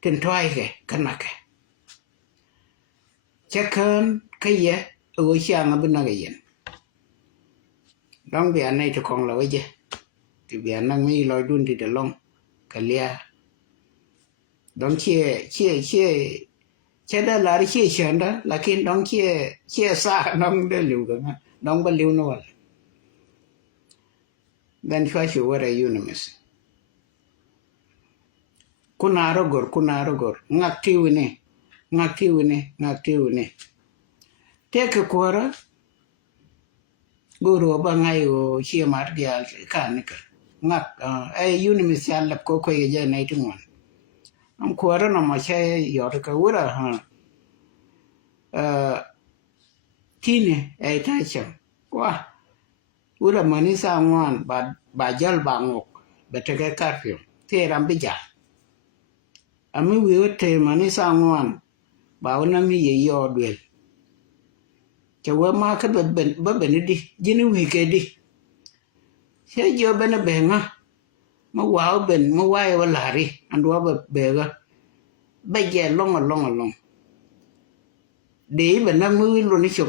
tin toy ke kanake cha kan kaye wishanga binaga yen long bi anai to kong la weje ti bi anang mi lo dun ti de long kalia dong che da la ri che chanda lakin dong che sa nong de liu ga dong ba liu no then fa chu wara unimis kunaro gor ngakti wine te ke kora guru ba ngai o chi mar dia kan ka ngak ai uni mi sial ko ko ye nei tungwan am kora no ma che yor ka ura ha tine ai ta cham wa ura mani sa ngwan ba jal ba ngok ba te ka karfio te ram bi ja ami wi te mani sa ngwan ba ona mi ye yo dwel che wa ma ka ba ben di jini wi ke di se jo ben be nga ma wa ben ma wa wa lari andwa ba be ga ba je long để bên nam mưu luôn đi chụp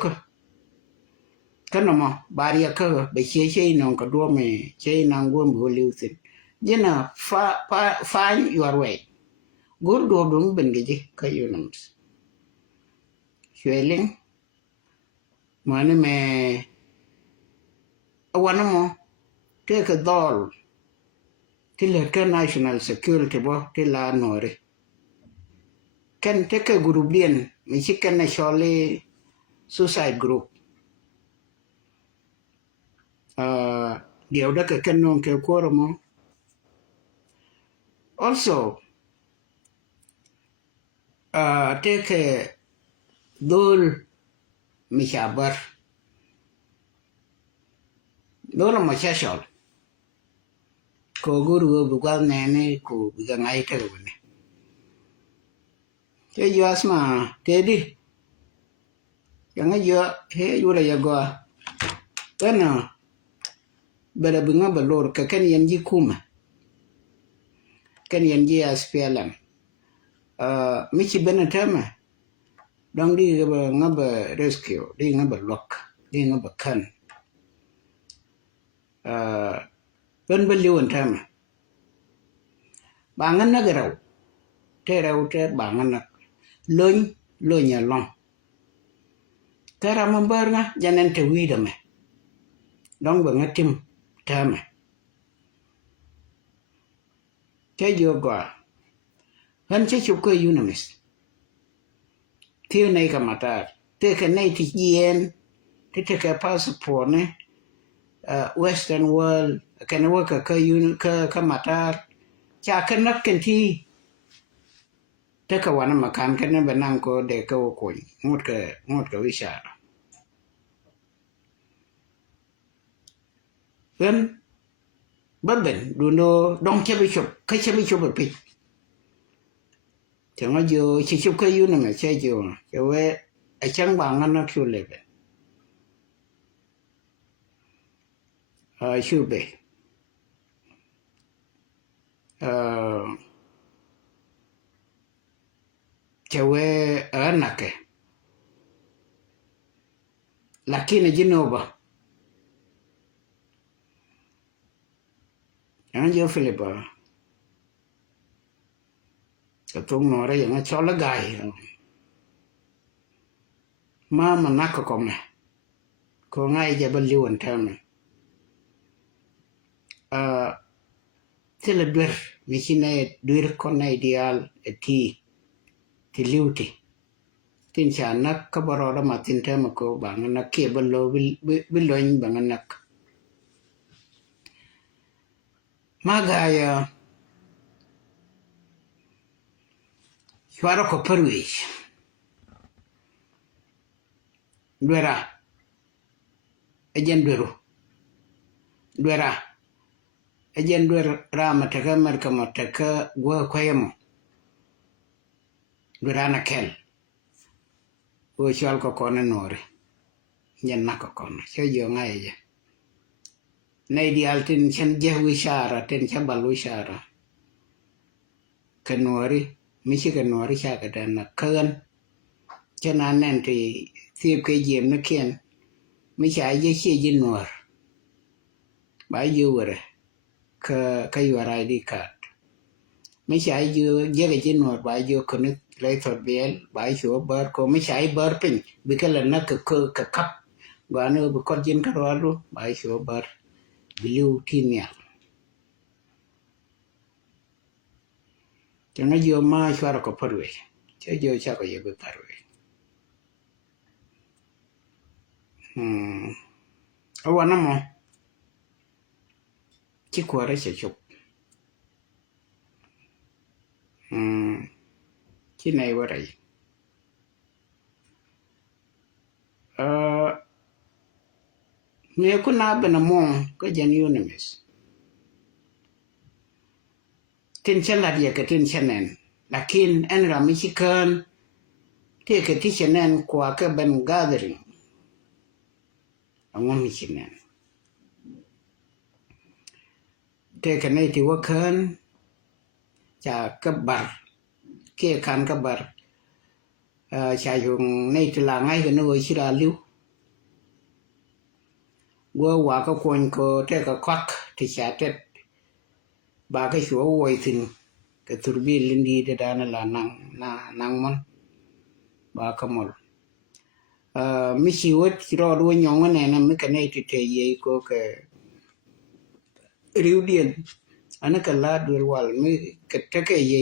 cái nào mà bà đi cơ bị chế nó có đua mày chế năng quân bùa lưu sinh thế nào find your way good đua đúng bên cái gì cái yêu nằm xuôi lên mà nó mày quan nó cái đòn thì là cái national security bo thì là nổi cái group điên mình chỉ cái này surely suicide group điều đó cái non cái cô mà also take dol mishabar dol ma shashol ko guru bugal nene ko biga ngai ta woni ke yo asma te di yang yo he yura ya go kana bada bunga balor ka kan yanji kuma kan yanji aspelam michi benatama dong di ga ngaba rescue di ngaba lock di ngaba kan ben baliwan tama bangan nagarau te rau te bangan nak loñ ya long tara mambarga janen te widame dong ba ngatim tama te yoga han che chuko yunamis tiyo nei ka matar te ka nei ti yen te ka passport ne western world kan waka ka matar cha kan nak kan ti te ka wana makan kan ba nang ko de ka ko ngot ka wisha ben ben duno dong che bi chop ka che bi chop pe chẳng có giờ chỉ chụp cái này mà chơi giờ cái về ở chẳng bằng nó kêu lệ về chụp về cái về ở nè cái lakini Genova anh giờ Philip cái tung nó đây nó cho là gài mà nát có con này có ngay giờ bên liu anh tham này thế là đuổi mình chỉ này đuổi con này ideal thì liu thì tin chả nát cái baro đó mà tin tham mà có bằng nát kia bên lô bên loin bằng nát mà gài Suara ko perwis. Duera. Ejen dueru. Duera. Ejen duera mataka marka mataka gua kwayamo. Duera na kel. O shual ko kona nore. Jen na ko kona. Syo yo ngai je. Na ideal tin chen je wishara tin chabal wishara. Kanori. Michi cái nori cha cái đàn là cơn cho nên thì tiếp cái gì nó kiên mấy trái dây chia dây nor bài dưa rồi cái vào ID card mấy trái dưa dây cái dây nor bài dưa con nước lấy thuật biển bài số bờ có mấy trái bờ pin vì cái lần nó cái cấp và nó bị con dây cái đó luôn bài số bờ blue tin nhỉ chẳng ai vô mai xóa được có phải chứ vô sao có gì bị phải awana mo chi kwara che chop chi nei warai me kuna bana mo ka jan unimis tin chala dia ka tin chanen lakin en ramichikan te ka ti chanen kwa ka ban gathering angom chanen te ka nei ti wakan cha ka bar ke kan ka bar cha yung nei ti la ngai ka no chira liu gua wa ka kon ko te ka kwak ti cha tet ba ka shuo woi tin ka turbi lindi de dana la nang mon ba ka mol mi chi wot ro ru nyong ne na mi ka nei ti te ye ko ka riu dien ana ka la dur wal mi ka te ke ye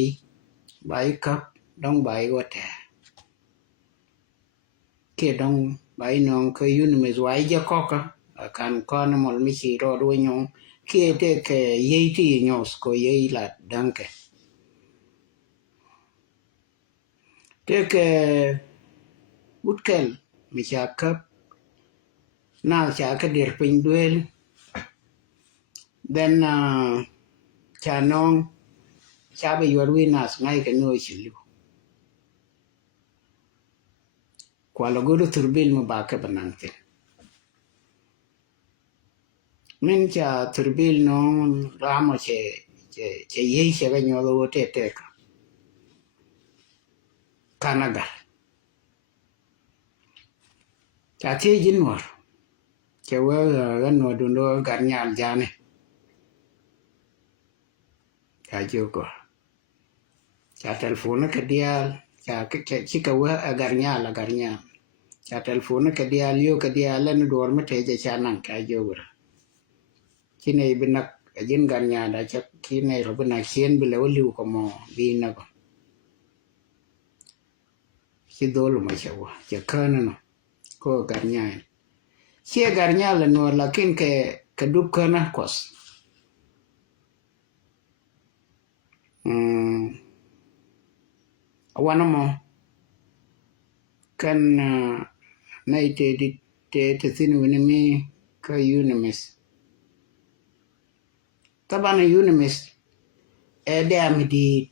bai ka dong bai wa te ke dong bai nong ka yun me zwai ja ko ka kan kon mol mi chi ro ru nyong ke te ke ye ti nyos ko ye la danke te ke utkel mi cha ka na cha ka dir pin duel then cha nong cha be yor wi nas ngai ka no chi lu kwa lo guru turbil mo ba ka banang te min cha turbil no ramo che ye che ga nyo lo te ka kanaga cha te jin war che wa ga no du no gar nyal jane cha jo ko cha telefon ka dial cha chi ka wa gar nyal cha telefon ka dial yo ka dial ne dor ma te cha nan ka jo ra chi nei binak ajin gar nya da cha chi nei ro bina chien bi le liu ko mo bi na ko chi dol ma cha wa cha kana no ko gar nya chi gar nya le no lakin ke duk kana kos awana mo kan nei te sinu ni mi ka unimis tabana unimis de amidi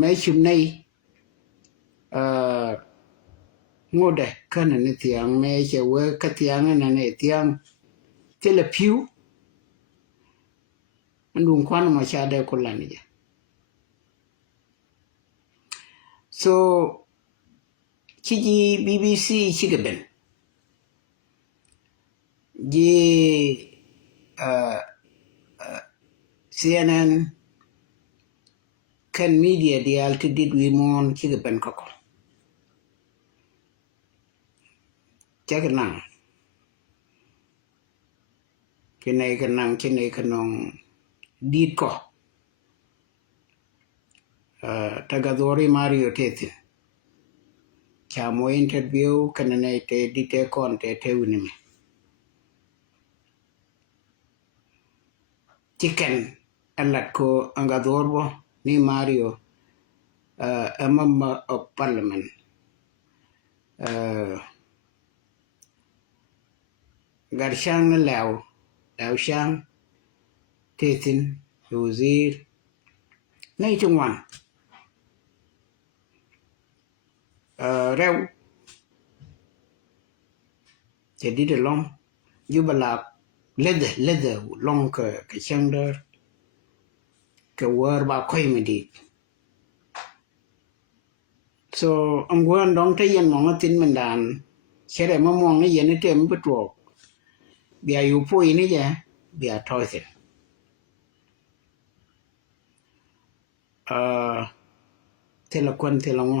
me chum nei ngode kana ni tiang me che we ka tiang na ne tiang tele piu ndung kwan ma cha de ko lani so chiji BBC chigeben ji CNN kan media di alti did wi mon chigeben ko chagna kenai kanong dit ko tagadori Mario Tete chamo interview kanane te dite kon te unime chicken alat ko angadorbo ni Mario a member of parliament garshang lao shang tetin wazir nay chungwan rew jadi de long yubalak leather long ke changder ke war ba khoi medi so ngwan dong te yen mong tin mendan chere ma mong ni yen te mbutwo bia yu pui ni ya bia toise te la ngo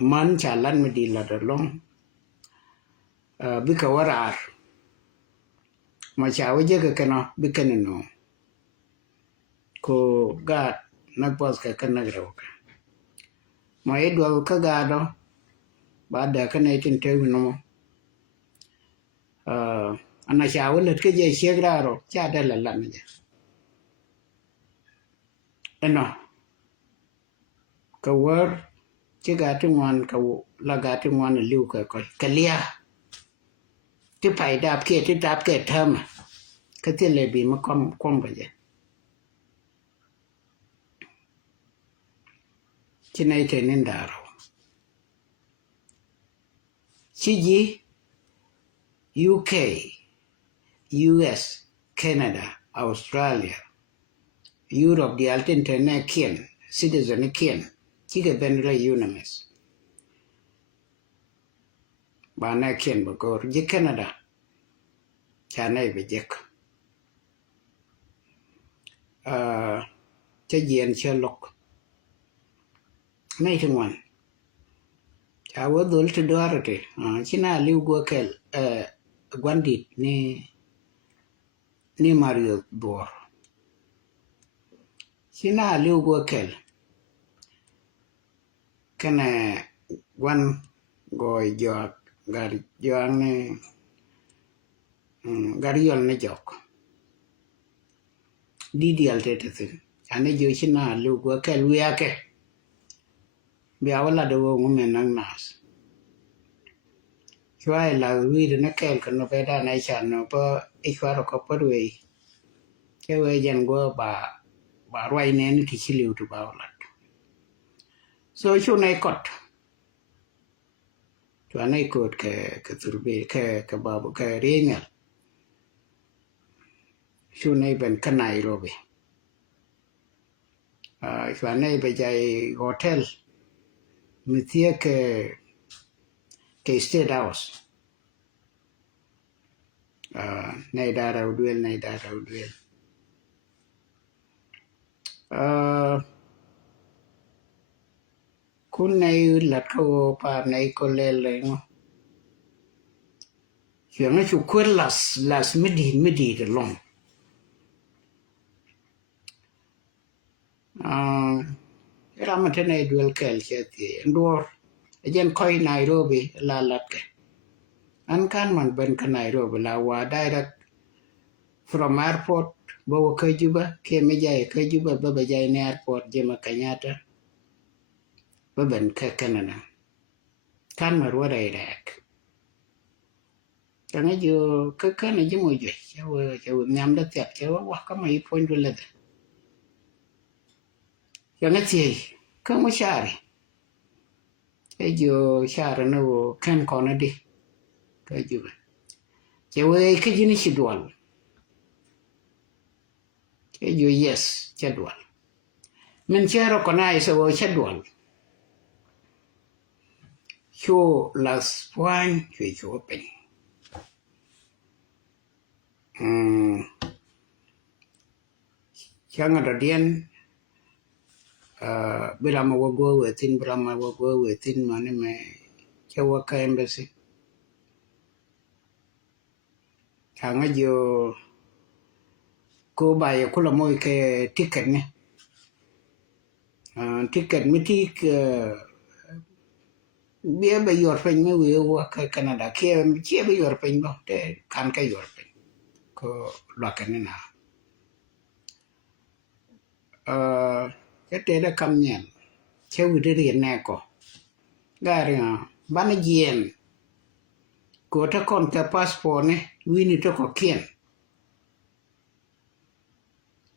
man chalan medi la de long bika warar ma chawe je ke kana bika no ko gat na pas ka kana gro ma edwal ka gado ba da kana tin te no ana shawul ke je shegraro cha da lalla ne eno ka war ci ga tin wan ka la ga tin wan liu ka lia ti pai da ke ti tap ke tham ka ti le bi ma kom ba je ci nay te nin daro ci ji UK US Canada Australia Europe di alten te ne kien citizen kien ci ke ben re unamis ba na kien ba gor ji Canada cha nay be jek cha yen cha lok nay tin wan cha wo dol te dorate china liu go kel gwandit ni Mario Bor china liu go kel kana gwan go jok gar joang ne gariol ne jok dial te ane jo china liu go kel wiake biawala do ngumen nang nas chwai la wi de na kel kan no peda na chan no po ichwaro ko porwe chewe jan go ba rwai ne ni kichiliu tu bawla so chu nei kot chu nei kot ke turbe ke babu ke ringal chu nei ben kanai robe chu nei be jai hotel mitie ke state house nei dara udwel kun nei lat ko pa nei ko lele ngo chuyện nó chụp quên là mới đi được lòng cái làm thế này dual kel chết thì đua dân coi Nairobi là lát cái anh kan man bên cái Nairobi là qua direct from airport bawa ke Juba ke mejai ke Juba baba jai ne airport Jomo Kenyatta baben ke Canada kan marwa direct karena jo ke na jimo jo chawo nyam da tek chawo wa kama i point le da yana tie kama share e jo share no kan kono di ke Juba chawo ke jini shidwal e jo yes chadwal men chero kona iso chadwal cho las point cho pen Changa da dien Birama wago wetin mane me chawa ka embassy hanga jo ko ba ya kula moy ke ticket ne ticket mitik bia ba yor pen me we wa ka Canada ke ba yor pen no te kan ka yor pen ko lo ka ne na cái thế là cầm nhận theo cái điện này có gari bán tiền của ta còn cái passport này win nó có kiên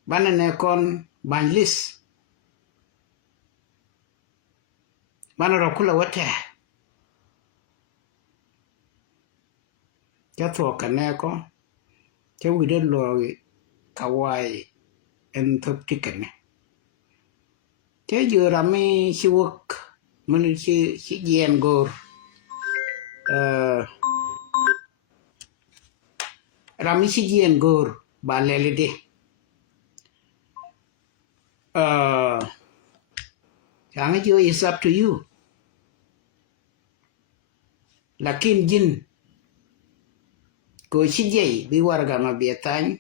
bán này còn bán list bán rồi kula wata cái thuộc cái này có theo cái điện rồi kawaii em thấp ticket này thế giờ là mình work mình chỉ gen gor rami chỉ gen gor balele de yang itu is up to you lakin jin ko chỉ dây bi warga ma biatan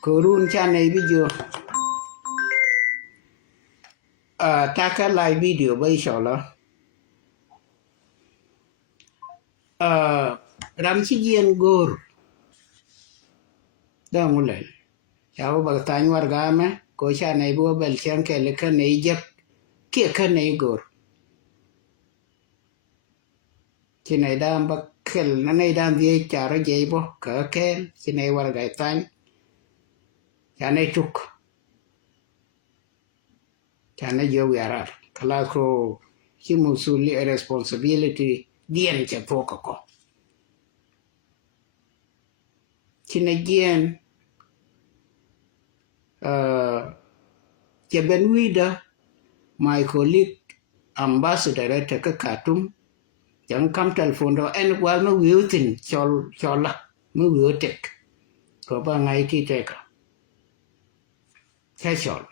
ko run cha này bi jo ta ka live video bai shola ram chi yen gor da mulai cháu bạc tán war ga me ko cha nei bo bel chen ke le ka nei jep ke ka nei gor chi nei dam bak kel na nei dam die cha ra je bo ka kel chi nei war ga tan cha nei tuk cha nei yo yarar kala ko chi musuli responsibility dien che poko ko chi nei dien che ben wida my colleague ambassador at Khartoum chẳng kam telephone đó en qua nó biểu tình cho là mới biểu tek có ba ngày thì tek cái chọn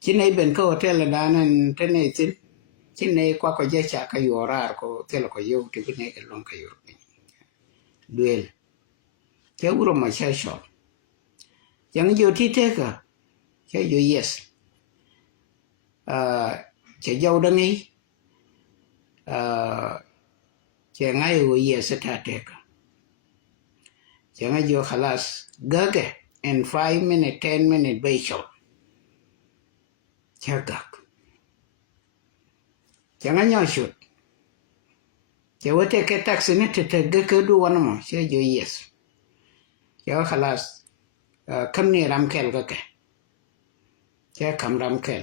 chỉ này bên có hotel là đàn anh thế này chỉ này qua có giá trả cái yếu ra có thế là có yếu thì bên này cái lòng cái yếu duel cái uro mà sai chọn chẳng yếu thì tek cái yếu yes cái giàu đó ngay chẳng ai vô ye sẽ thà teka chẳng ai vô khalas gaga in 5 minutes 10 minutes bay shot chagak chẳng ai nhau shoot chẳng ai take taxi net te gaga du wana mo sẽ vô yes chẳng khalas kam ni ram kel gaga chẳng kam ram kel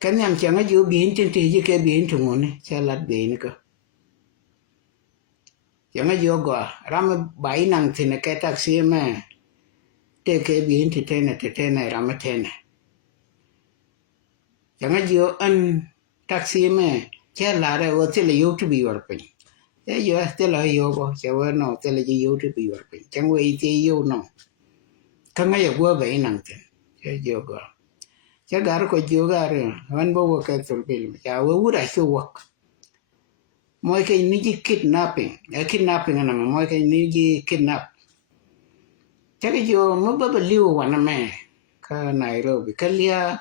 cái nhầm chẳng có biển trên thì chứ cái biển thùng ngon này xe lát biển cơ chẳng có vô gòa ram bảy năng thì là cái taxi mà cái biển thì thế này ram thế này chẳng có vô ăn taxi mà xe lát rồi vô thì là vô to bị vào bệnh thế vô thì là vô có xe vô nó thì là vô to bị vào bệnh chẳng có ý thì vô nó không có vô bảy năng thì thế vô gòa cha gar ko jogar han bo ka tul bil cha wo ra chu wak moy ke ni ji kidnapping na moy ke ni ji kidnap cha ke jo mo ba liu wa na me ka Nairobi ka lia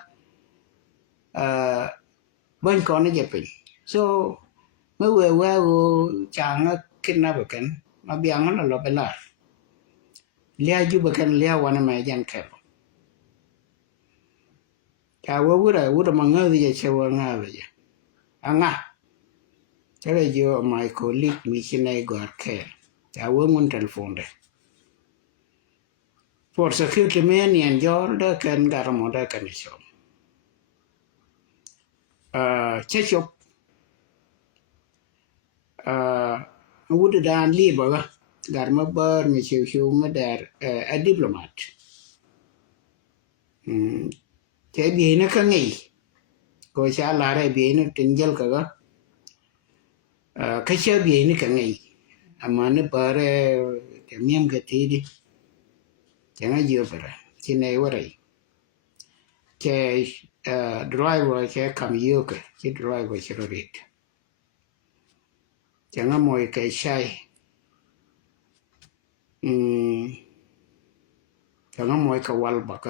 ban ko na je pe so mo we wa wo cha na kidnap kan ma biang na lo bela lia ju ba kan lia wa na me jan ka cha wo wura mà ngơ thì cha wo nga vậy anga cha le jo my colleague mi chinai gor ke cha wo mun telephone de for security men yan jor da kan gar mo da kan so che chop wuda dan li ba gar ma bar mi chiu ma dar a diplomat cái biển nó cái nghỉ coi xa là đây biển nó trên dân cả cái xe biển nó cái nghỉ mà nó bờ ra cái miếng cái gì đi chẳng ai vừa phải trên này qua đây cái driver cái cầm vô cái driver cái rồi chẳng ai mọi cái sai chẳng ai mọi cái wall bạc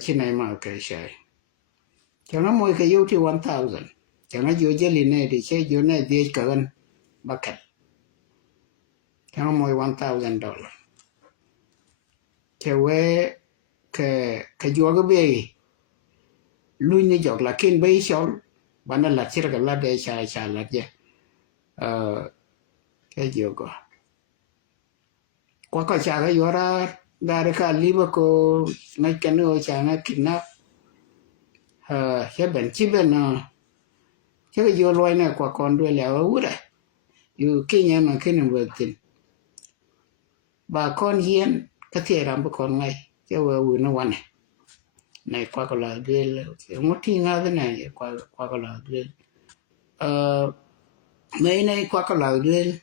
trên này mà cái sai chẳng có mỗi cái yêu thì 1000 chẳng có yêu jelly này thì sẽ yêu này đi cả gần bucket chẳng có mỗi $1000 cái về cái yêu cái bề lui như giọt là kinh bấy xấu bạn là chỉ là là để xài là gì cái yêu qua coi cha cái yêu ra gara ka liba ko ngai kanu cha na kidnap he ben chi ben na che yo loi na kwa kon dwe la u da yu kenya ma ken wo tin ba con hien ka the ram ba con ngai che wo u na wan này qua ko la dwe mo ti nga da na qua ko la dwe mấy này qua ko la dwe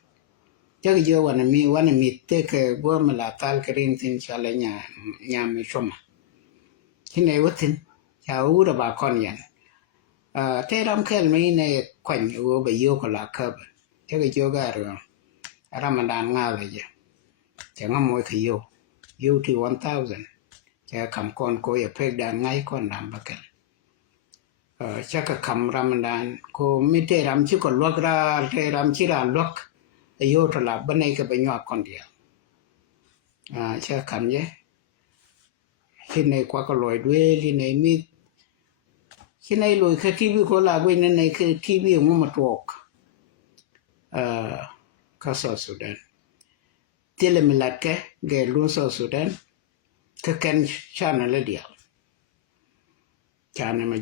chắc giờวันmi te ke bo ma la tal krin tin chala nya mi shoma kine wotin cha u da ba kon yan te ram kel mi ne kwan u ba yo ko la ka chắc giờ ga ro ramadan nga ba je chẳng có mỗi khi yêu thì 1000 chả cầm con cô ya phê đàn ngay con làm bạc chắc cả cầm Ramadan cô mi tê ram chỉ có luộc ra tê ram chỉ là luộc yêu thôi là bên này cái bên nhỏ con đi chắc cầm nhé khi này qua cái lối đuôi khi này mi khi này lối cái TV có là bên này cái TV ông mà tuộc cái Sudan tele milat ke ge luôn Sudan cái kênh channel là điều channel mà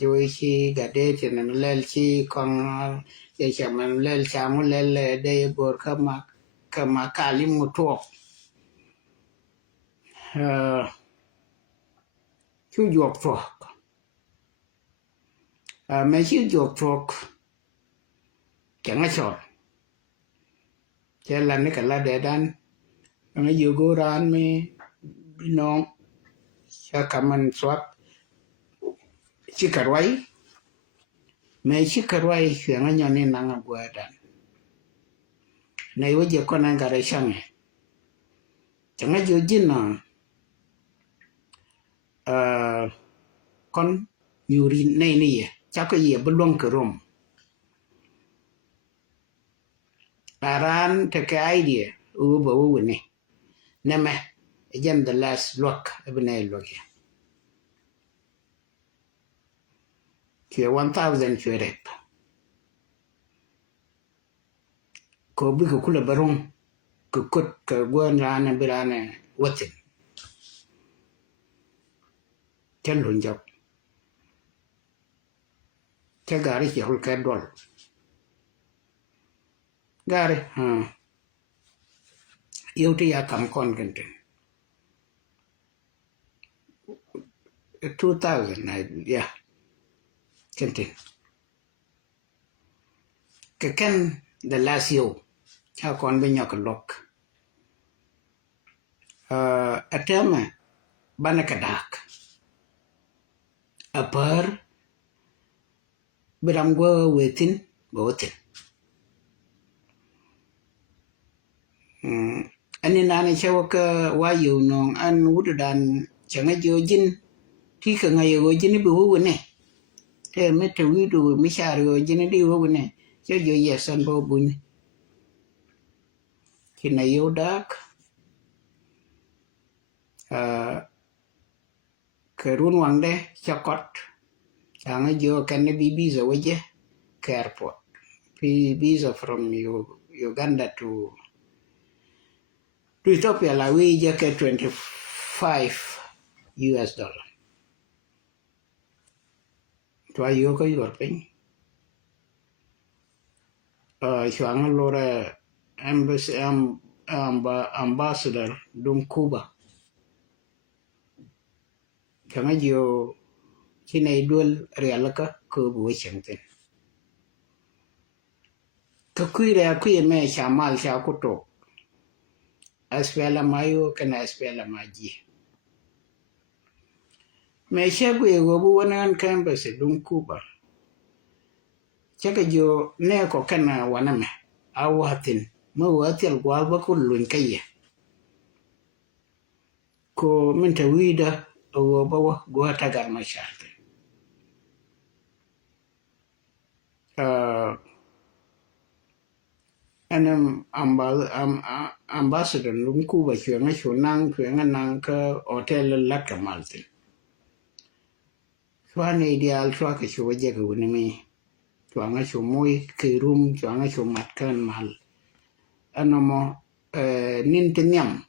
dôi chi gà đê thì nó lên chi con để chẳng mà lên sáng nó lên đây bột cái mà cả lim một thuộc chú dọc thuộc mấy chú dọc thuộc chẳng có sọt cho nên cái là để đan nó yêu go ran mi binong cha kaman swap chi karwai me chi karwai chuyện anh nhân nên năng qua đan này bây giờ con anh cả đấy sang này chẳng ai yêu gì nào con yuri này chắc cái gì belum ke rom aran te cái idea u này nè again the last look ebne look here 1000 chwerep ko bi ko kula barong ko kot ko gwan rana birana watin chân lun jok cha gari ki hol ka dol gari yêu thì cầm con cái 2000 này yeah cái cái the last year cha con bên nhau cái lock atama bana kadak upper beram gua wetin botin anh nani chawa ka wayu nong an wudan changa jojin ti ka ngai jojin bi wu ne te me te wi du mi sha jojin di wu ne cho jo yesan bo bun kina yodak ke run wang de chakot changa jo kan ne bibi zo waje ke airport visa from Uganda to Ethiopia la we just get $25 cho yêu cái giọt pin choáng lô ra embassy ambassador dum Cuba chẳng ai nhiều khi này đuôi real ka cơ buổi chẳng tin cái quy mẹ chả mal chả có trộn Aspela mayo kana aspela maji me shego yego buwanan campus dum Cuba chaka jo ne ko kana waname awatin mo watil gwal ba kullun kayya ko min tawida o bawa go tagar masharte anam ambassador dum Cuba chwenga nang ka hotel la kamaltin Chuan ideal chua ke chua je ku ni mi chuanga chu moi ke room chuanga chu mat kan mal anomo nin tinyam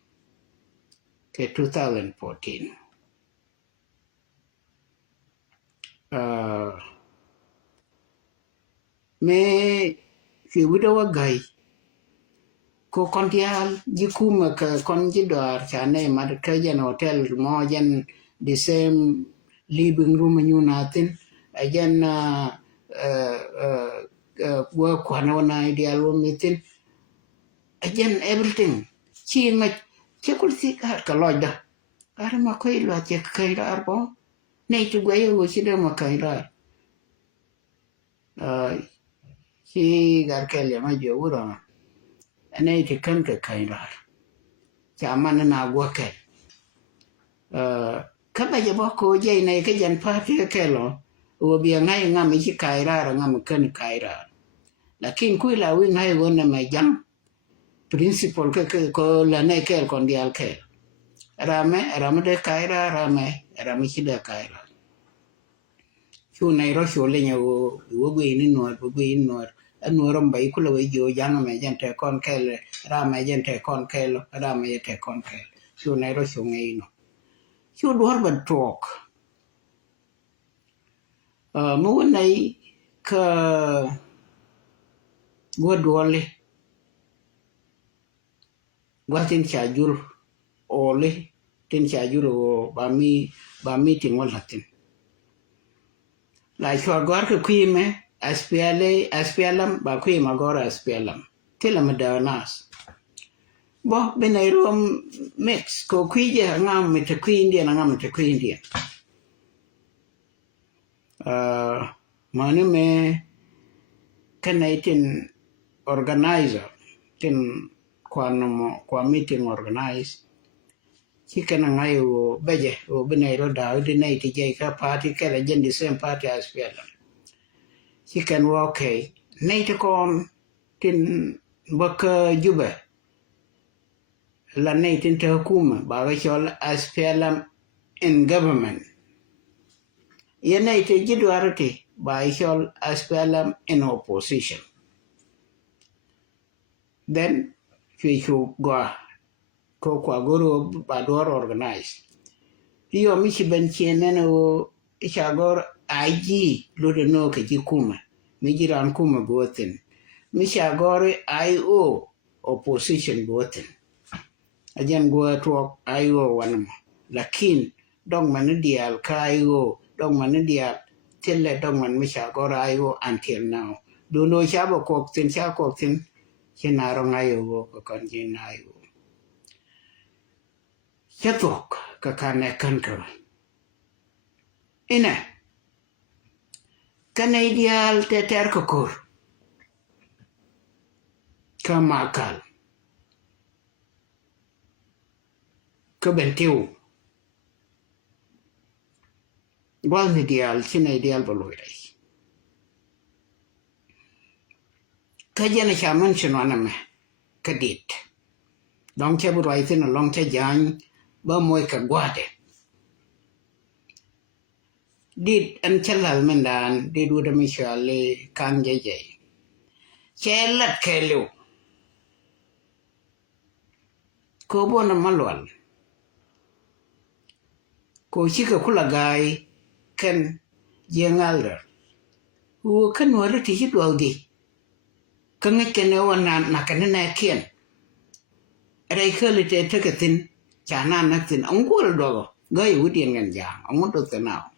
ke 2014 me ki widowa gai ko kontial jikuma ka konji dar chane mad ka jan hotel mo jan the same living room you nothing again work one ideal meeting again everything chi ma chekul si ka loida ar ma ko ilo che kai dar bo nei tu gwe yo chi de ma kai dar chi gar ke le ma jo uro ane ti kan ka kairar cha man na gwa ke ka ba je ba ko je nei ka jan party ke lo wo bi ngai ngam chi kairar ngam kan kairar lakin ku la wi ngai wona ma jam principle ke ko la ne ke kon dial ke rame de kairar rame chi de kairar chu nei ro chu le nya wo gwi ni no nuorom bai kula we jo jana me gente kon kele rame gente kon kelo rame gente kon kelo chu nei ro chu ngai no chu duar ban tok mu nei ka gua duole gua tin cha jur ole tin cha jur ba mi tin wal hatin la chwa gwar ka kuime SPLM ba kuima gora SPLM tila madanas bo benairom mix ko kuije ngam mete kuindia ngam mete kuindia mane me kanaitin organizer tin kwa meeting organize chikana ngayo beje o benairo daudi nei ti ka party kala jendi same party as SPLM chicken okay nei to kon tin baka juba la nei tin ta hukuma ba ga chol SPLM in government ye nei te jidwarati ba chol SPLM in opposition then fichu go ko kwa goro ba dor organize yo mi chi ben chenene o ishagor IG lo de no ke jikuma mi jiran kuma boten mi shagore IO opposition boten ajan go to IO wanam lakin dong man dial ka IO dong man dial telle dong man mi shagore IO until now do no shabo koktin sha koktin chenaro ngayo ko kan jinayo chatok ka kane kanka ina kana ideal te ter kokor kamakal ka bentiu gwal ideal sina ideal boloirai ka jana chaman chinwana me kadit long cha burai tin long cha jan ba moy ka gwade dit an chalal mendan dit wuda mishale kan jeje chelat kelu ko bona malwal ko chika kula gai kan jengalder wo kan wala ti hidwaldi kan ngene wana nakane na kien rai khali te takatin chana naktin angol dogo gai wudien ngan ja amodo tanao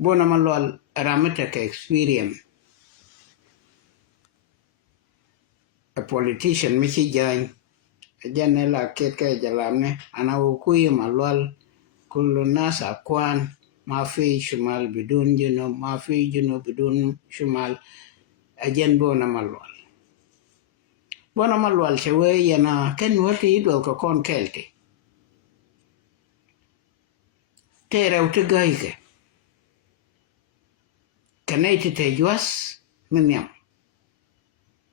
bona malwal ramata ka experience a politician michi jan janela keke jalamne ana ukuyi malwal kullu nasa kwan mafi shumal bidun juno mafi juno bidun shumal ajen bona malwal chewe yana ken wati idol ko kon kelte tere utagaike kanaiti te juas minyam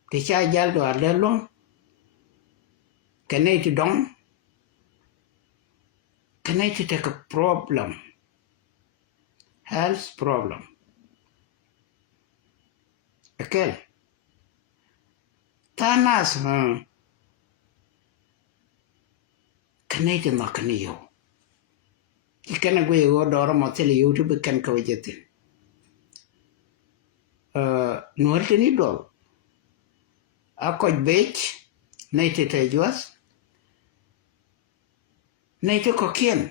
te cha jaldo ardelon kanaiti dong kanaiti take a problem health problem akel tanas kanaiti makaniyo ikana gwe go doro moteli youtube kan kawajetin nuartini dol akoj bech naite te juas naite kokien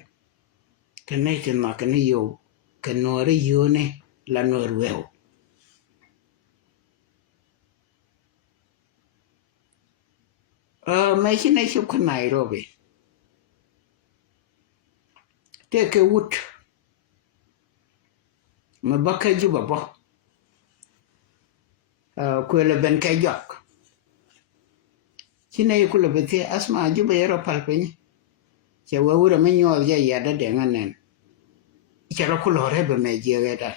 ke naite makani yo ke nuare yone la nuarweo mechi na shuk Nairobi teke wut mabaka juba bo kwele ben ka jok chine kula beti asma juba yero palpin che wawura me nyol ya yada de nganen chero kulore be me jegeda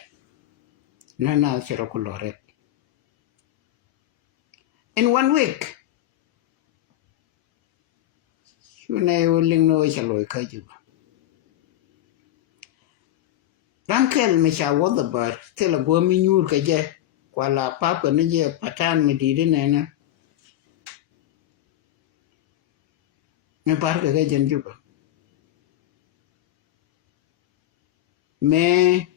na chero kulore in 1 week shune woling no chalo ka juba rankel me cha woda bar tela go mi nyur ka je kwala papa ne je patan me dide nena me par ka jen juba me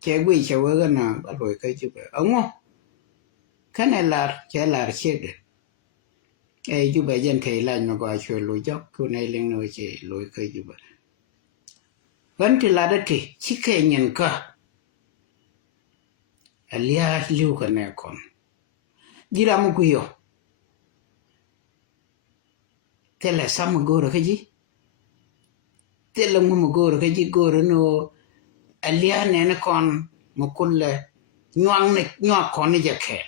che gui che wa na ba loy ka juba ango kana lar che lar chede e juba jen te lan no ga chwe lo jok ku ne ling no che loy ka juba ban ti la da ti chike nyen ka alia liu ka ne kon jira mu ku yo tele sam goro ka ji tele mu goro ka ji goro no alia ne ne kon mu kulle nyang ne nyok kon ne je ke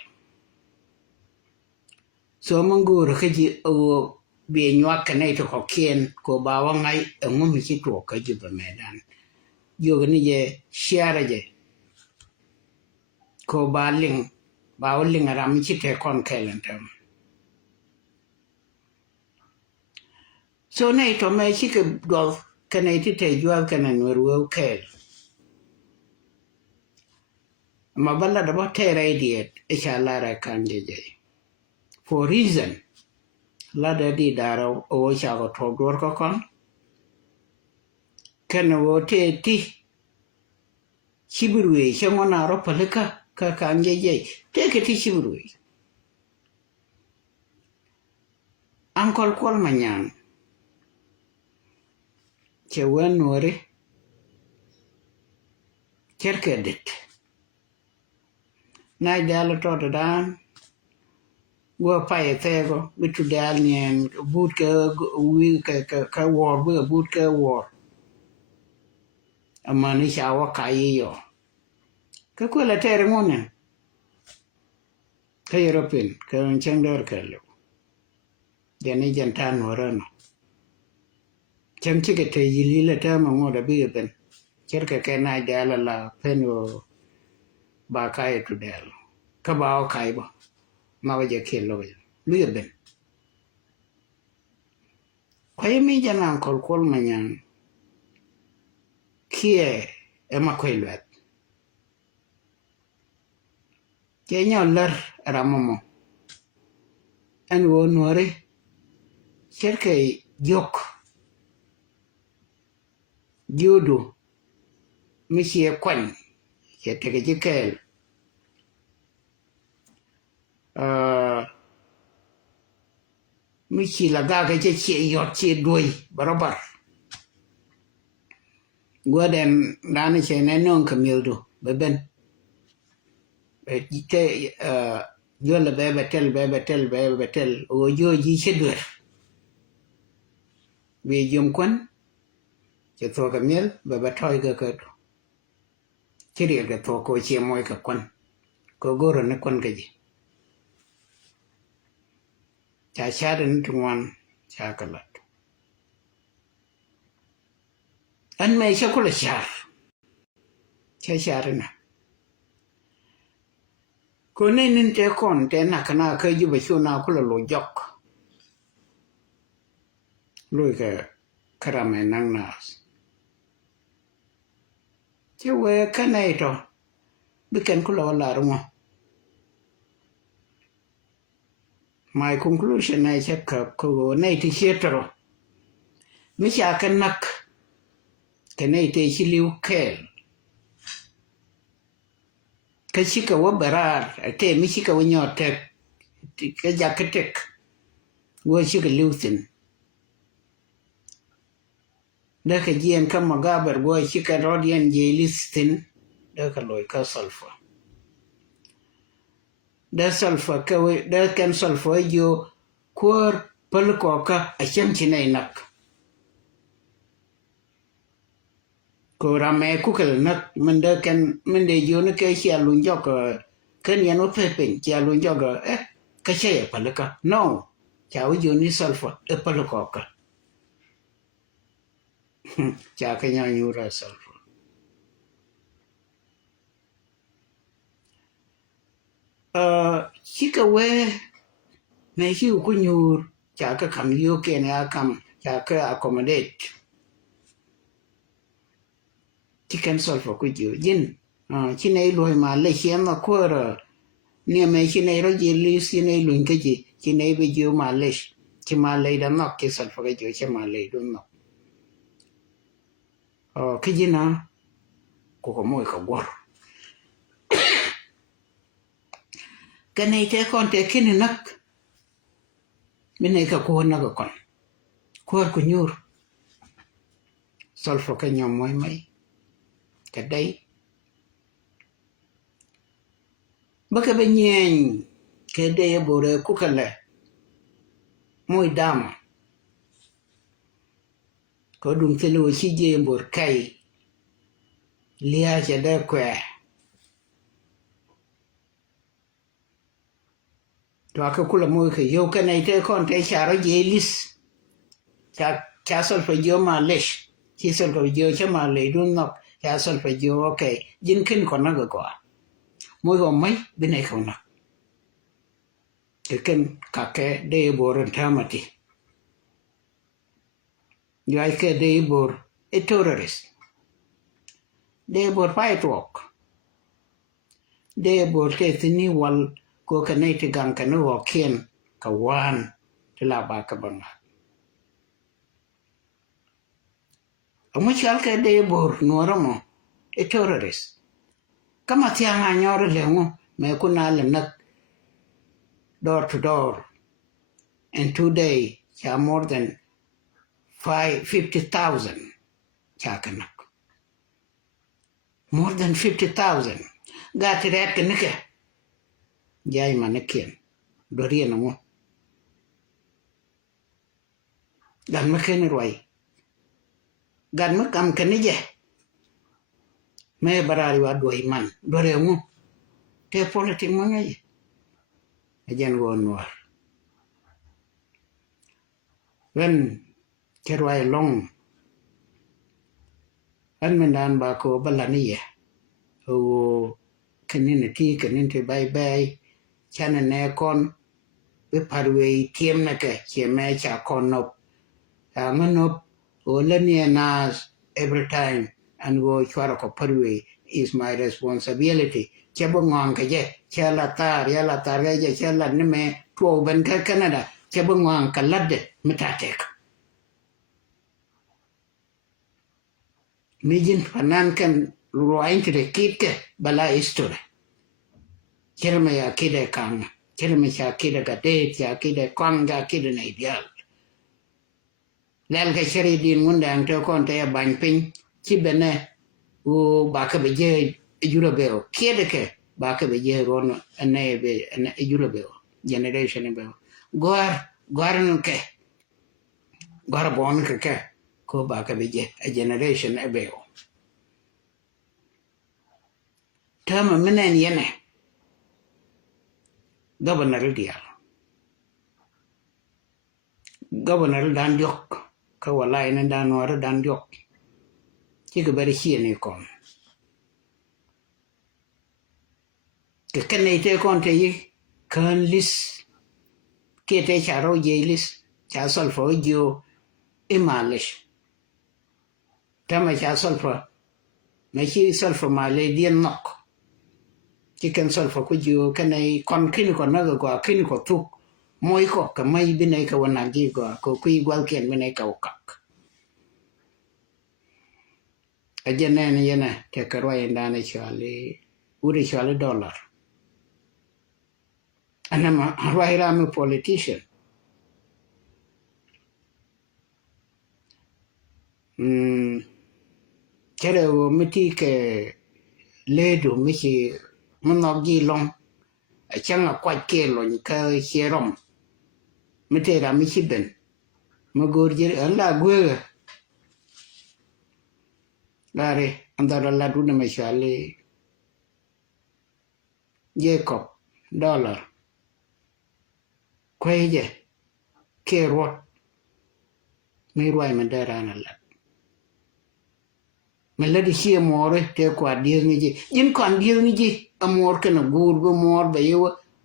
so mu goro ka ji o be nyok ka ne to ko kien ko ba wa ngai mu mi ki to ka ji ba medan yo ni je shiara je ko ba ling ram chi te kon kelen tam so nei to me chi ke do kane ti te jwa kana nwer wo kel ma balla da ba te radiat e sha la ra kan je for reason la da di daro o sha ko to dor ko kon kana wo te ti chibirwe shangona ro palika ka kanje je te ke ti chibirwe ankol kwal manyan che wen nore cerkedet na dalo to dan wo pa e tego bitu dal nien but ke wi ka war bu but ke war amani shawa kai yo ka kwela tere ngone ka europin ka chendor kelo jani jantan warano cham chike te yilile ta ma ngoda bi ben cerke ke na dala la penwo ba kai tu del ka ba o kai ba ma waje ke lo bi ben kwaye mi jana kol manyan kie e ma kwelwet ke nyolar ramomo en wo nore cerke yok judu mi sie kwan ke tege jikel mi si la ga ke che yot che doi barabar goden dana che ne non kamildo beben te yo la bebetel o yo ji chedwer we jom kwan che to kamil bebe toy ga ka chiri ga to ko che moy ka kwan ko goro ne kwan ga ji cha shaden tuwan chakalat an mai shakula shar cha sharina ko ne nin te kon te na kana ka ju ba shuna kula lo jok lo ka karame nang nas che we kana ito biken kula wala rumo my conclusion I check ko nei ti chetro mi cha kanak ke nei te chiliu kel ka chika wa barar te mi chika wa nyote ka jaketek wo chika liutin da ka jien ka magabar wo chika rodian je listin da ka loy ka sulfa da sulfa ka we da kan sulfa yo kor palko ka a chamchinai nak ko rame ku kel nak mende kan mende yo ne ke sia lunjo ko ken yan opepen cha lu jogo ka che palaka no cha u ni sulfur e palaka ka cha ka nya nyura sulfur chika we me hi ku nyur cha ka kam yo ken ya kam cha ka accommodate chicken sulfur ku ju jin chinai lo ma le hiam ma ko ne me chinai ro ji li chinai lu ke ji chinai be ju ma le chi ma le da nok ke sulfur ke ju chi ma le do no ke ji na ko mo ka gor ke nei te kon te kin nak mi nei ka ko na ko kon ko nyur sulfur ka nyom moi mai ka dai baka be nyen ke de bore ku kale moi dama ko dum te lo chi je bor kai lia ja da kwe to aka kula moi ke yo ka nei te kon te charo je lis cha sulfur jo ma lesh chi sulfur jo cha ma le dun nok cha sulfur jo okay jin kin kon na ko moi go mai be nei ko na ken ka ke de bor tamati yo ke de bor e terrorist de bor fight walk de bor ke tini wal ko ka nei te gang ka no ken ka wan te la ba ka banga amo chal ke de bor no ramo e terrorist kama tianga nyore le ngo me kunale nak door to door and today there are more than 50,000 chakanak more than 50,000 got red kanike jai manakin dorian mo dan makin roi gan makam kanije me barari wa doi man dore mo te politik mo ngai ajan won war when kerwai long an mendan ba ko balani o kanin ti kanin te bye chana ne kon be parwe tiem na ke cheme cha konop manop o lania nas every time and go chwara ko parwe is my responsibility chabongon ka je chala tar ya la tar ya je chala ne me to ben ka canada chabongon ka ladde mitatek mijin fanan kan ruwain te kike bala istore kelma ya kide kan kelma ya kide ga de ya kide kwanga kide na ideal lel ka shari din munda ang to kon te ban pin ci bene o ba ka be je jurabeo kide ke ba ka be je ron ane be ane jurabeo generation be gor ke gor bon ke ko ba ka be je a generation be tama menen yene governor dan yok ka wala ina dan wara dan yok ci ga bari ci ne kon ke kene te kon te yi kan lis ke te charo je lis cha sol fo jo e malish tama cha sol fo me ci sol fo male dien nok ci kan sol fo ku jo kene kon kin ko na go kin ko tu moi ko ka mai bine ka wana gi ko kui gwal ken bine ka ukak ajene ne yana te karwa yanda ne chale uri chale dollar anama harwaira me politician kere wo miti ke ledo michi monogi long achanga kwa ke lo ni ka hierom mite ra michi ben magorje alla gwe lare andara la duna mashale Jacob dollar quay je ke rot mi ruai man da rana la mình lấy đi chia mò rồi thế quả điên như gì nhưng còn điên như gì amor cái nào gur bu mor bây giờ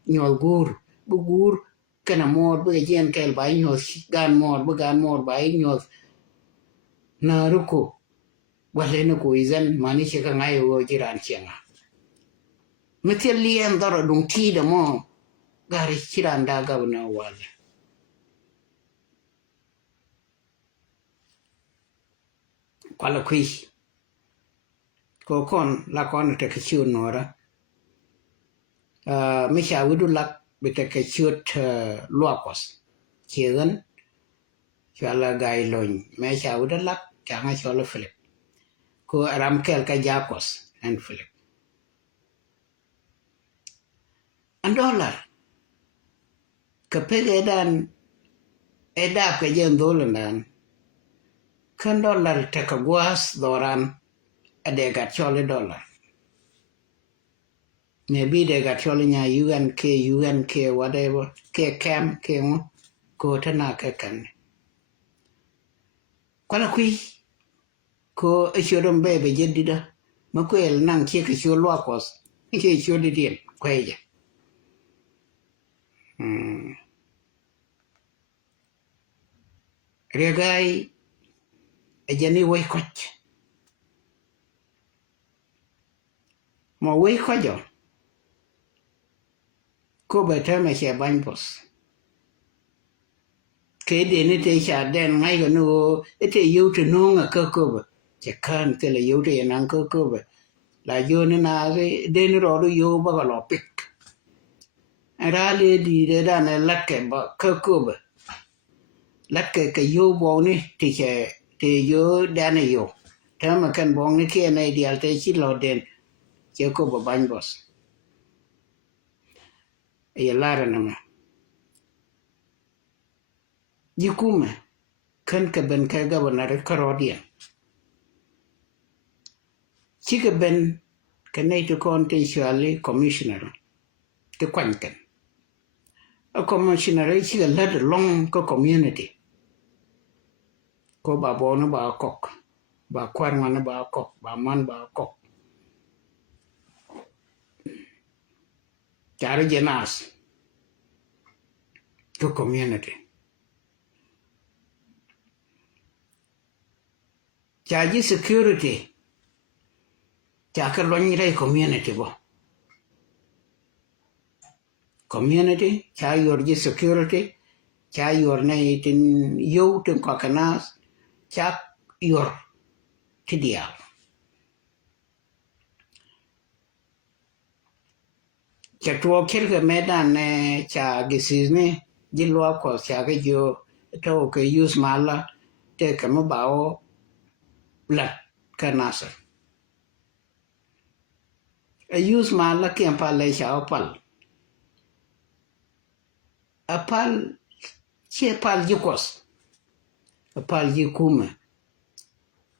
nhồi gur bu gur cái nào mor bu cái gen cái bài nhồi gan mor bài nhồi na ruko wale na ko izan mani che ka ngai wo jiran chenga metel lien daro dung ti da mo gari chiran da ga na wale kwala kui ko kon la kon te ke chu nora me sha wudu lak be te ke chu luakos chegen chala gai loñ me sha wudu lak ka nga chola Philip ko aram kel ka jakos and Philip and dollar ka pege dan eda ke jen dolan kan dollar te ka guas doran ade gat chole dollar maybe they got chole nya UNK whatever ke cam ke ngo ko tana ke kan kwala kui ko eshodom bebe jedida makwel nang che ke sho lwakos che sho didien kweje regai ejani wei koch mo wei kojo ko beta me che banpos ke de ne te sha den ngai go no ete yu te no nga ko ba che kan te le yu te nan ko ba la yo ne na de ne ro yo ba ga lo pik ara le di de da ne la ke ba ko ba la ke yo bo ne te che te yo da ne yo ta ma kan bo ne ke ne di al te chi lo den che ko ba banpos e lara na ma jikume kan ka ben ka governor Karodian chika ben ka nei to contentially commissioner to kwanken a commissioner chika led long ko community ko ba bono ba kok ba kwarman ba kok ba man ba kok charo jenas to community chaji security chaka loñ rai community bo community cha yorji security cha yor nei tin yo tin kokanas cha yor tidia cha tuo kirga medan ne cha gisizne jilwa ko cha ga yo to ke use mala te kama bao lat kanasa a use mala ke pale cha opal apal che pal jikos apal jikume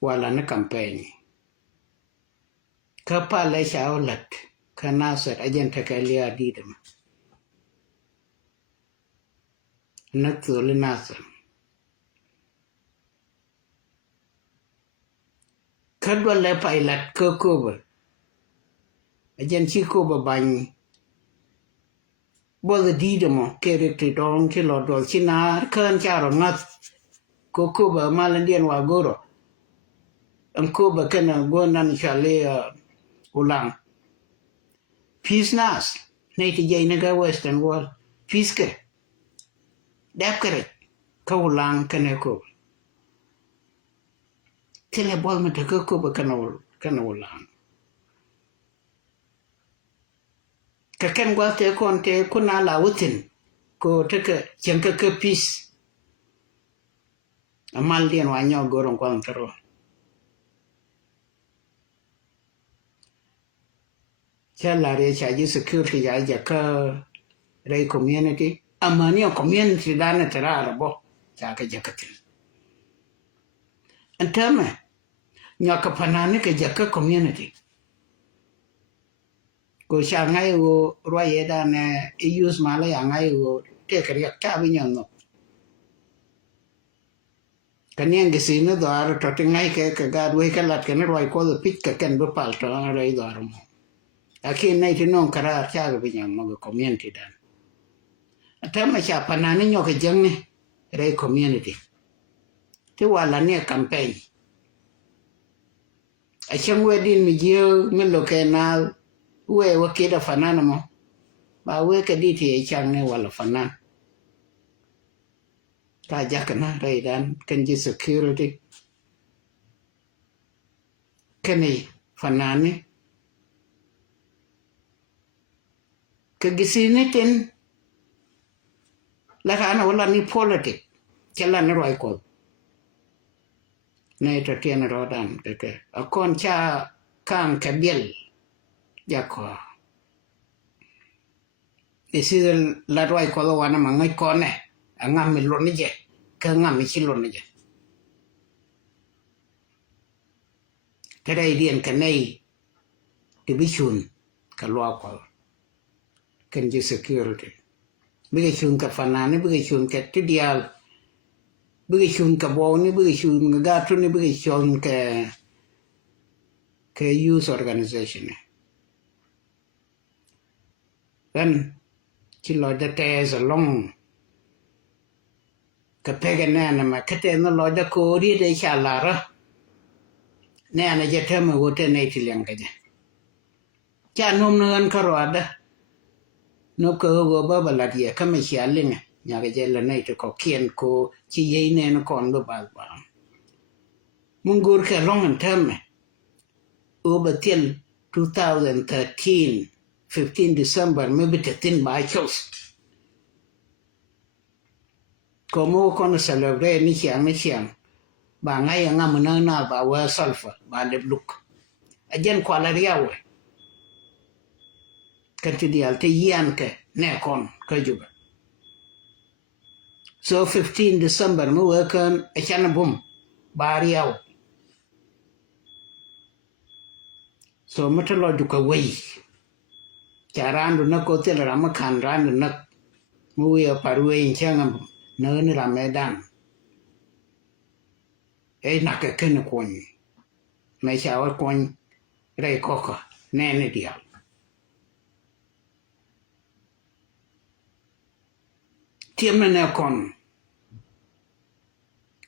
wala na campaign ka pale cha olat kanasa agente ka lia didam na tole nasa kadwa le pilot ko agency ko ba bany bo the didamo kere ti don ki lo do chinar kan charo ngat ko ba malandien wa goro am ko ba kana gonan chale ulang peace nas nei ti jay naga western world peace ke dakare ka ulang kana ko tele bol ma ta ko ba kana ulang ka ken gwa te kon te kuna la wutin ko te ke chen ke peace amal dien wa nyo goron kwa ntaro cha la re cha ji security ya ka re community amani community dana tara bo cha ka jakatin antama nya ka panane ke jaka community ko shangai go roye da ne use mala yangai go te kriya ka binyon no kanien ge sino do ar to tingai ke ga we ka lat ken roi ko do pit ka ken bo pal to roi do ar mo akin nei tinon kara cha ga binyon mo community dan atama cha panani nyo ke jeng ne re community ti wala ne campaign a chen wedin mi je mi lo ke na we wa ke da fanana mo ba we ka di ti chang ne wala fanan ka jakana re dan kan ji security kani fanani ka gisine ten la kana wala ni politic chela ne roi ko ne to tiene rodan ke akon cha kan kabiel jako isi la roi ko wana mangai ko ne angam mi lo ni je ka ngam mi chi lo ni je kada idien kanai division ka lo ko kan ji security bi chun ka fanani bi chun ka tidial bi chun ka bo ni bi chun ga tu ni bi chun ka youth organization then chi lo da tes along ka pega na ma ka te no lo da ko ri de cha la ra ne ana je te ma wo te ne ti leng ka je cha nom nan ka ro da no ko go ba ba la ye ka me cha leng nya ga je la nei to ko kien ko chi ye ne no kon ba ba mun gur ka long an tem over till 2013 15 December maybe 13 by chose como con celebrate ni chiang ba ngai ngam na ba wa sulfur ba le look ajen kwala riawe kan ti dial te yan ke ne kon ka juba so 15 December mo wakan a chana bum ba riaw so matalo duka wei charandu na ko te rama khan randu na mu ya parwe changam no ni ramedan na ke ken kon me chawa kon re koko ne ne dia tiam ne kon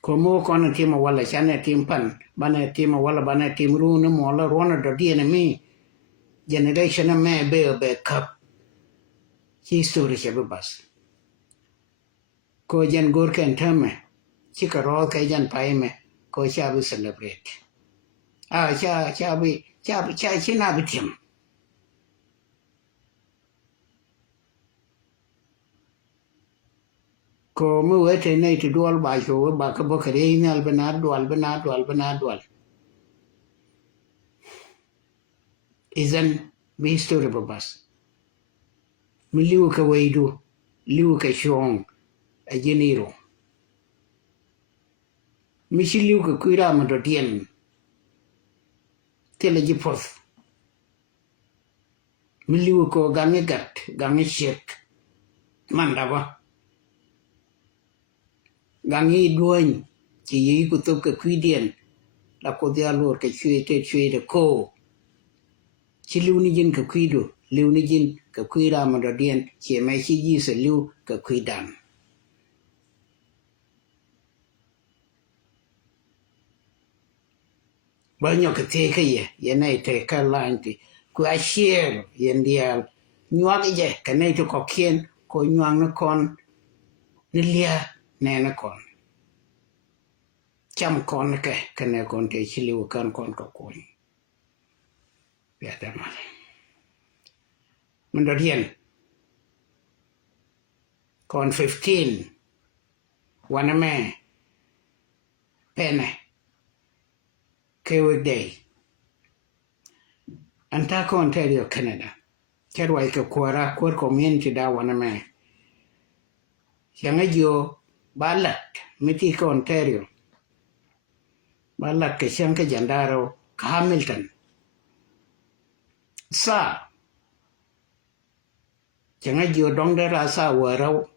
como kon tiam wala chane tiam pan bane tiam wala bane tiam ru ne mo la rona do dia ne mi generation me be cup history chebe bas ko jan gor ken tame chikaro ke jan pai me ko cha bi celebrate cha china bi tim ko mu wete nei ti dual ba jo ba ka bo kare ni al dual izan bi story ba bas mi liu ka weidu liu ka shong a jeniro mi si liu ka kuira ma do dien tele ji poth mi liu ko gange gat gange shek mandaba gangi duoin chỉ ý của tôi cái quy điển là cô dia lor cái chuyện de ko chỉ lưu ni jin cái quy đồ lưu ni jin cái quy ra mà đồ điển chỉ mai chỉ gì sẽ lưu cái quy đàn bao nhiêu cái thế cái này thế cái line thì cứ share yên dia nhua cái này cho có kiên có nhua nó con lia nè nó còn chăm con cái này còn để chỉ lưu con có con biết đấy mà mình đã điền còn 15 one man pen cái weekday anh ta còn theo điều Canada cái loại cái quara quar community da one man yang ajo balat miti ko Ontario balat ke siang ke jandaro Hamilton sa chẳng ai vừa đóng để ra sao vừa đâu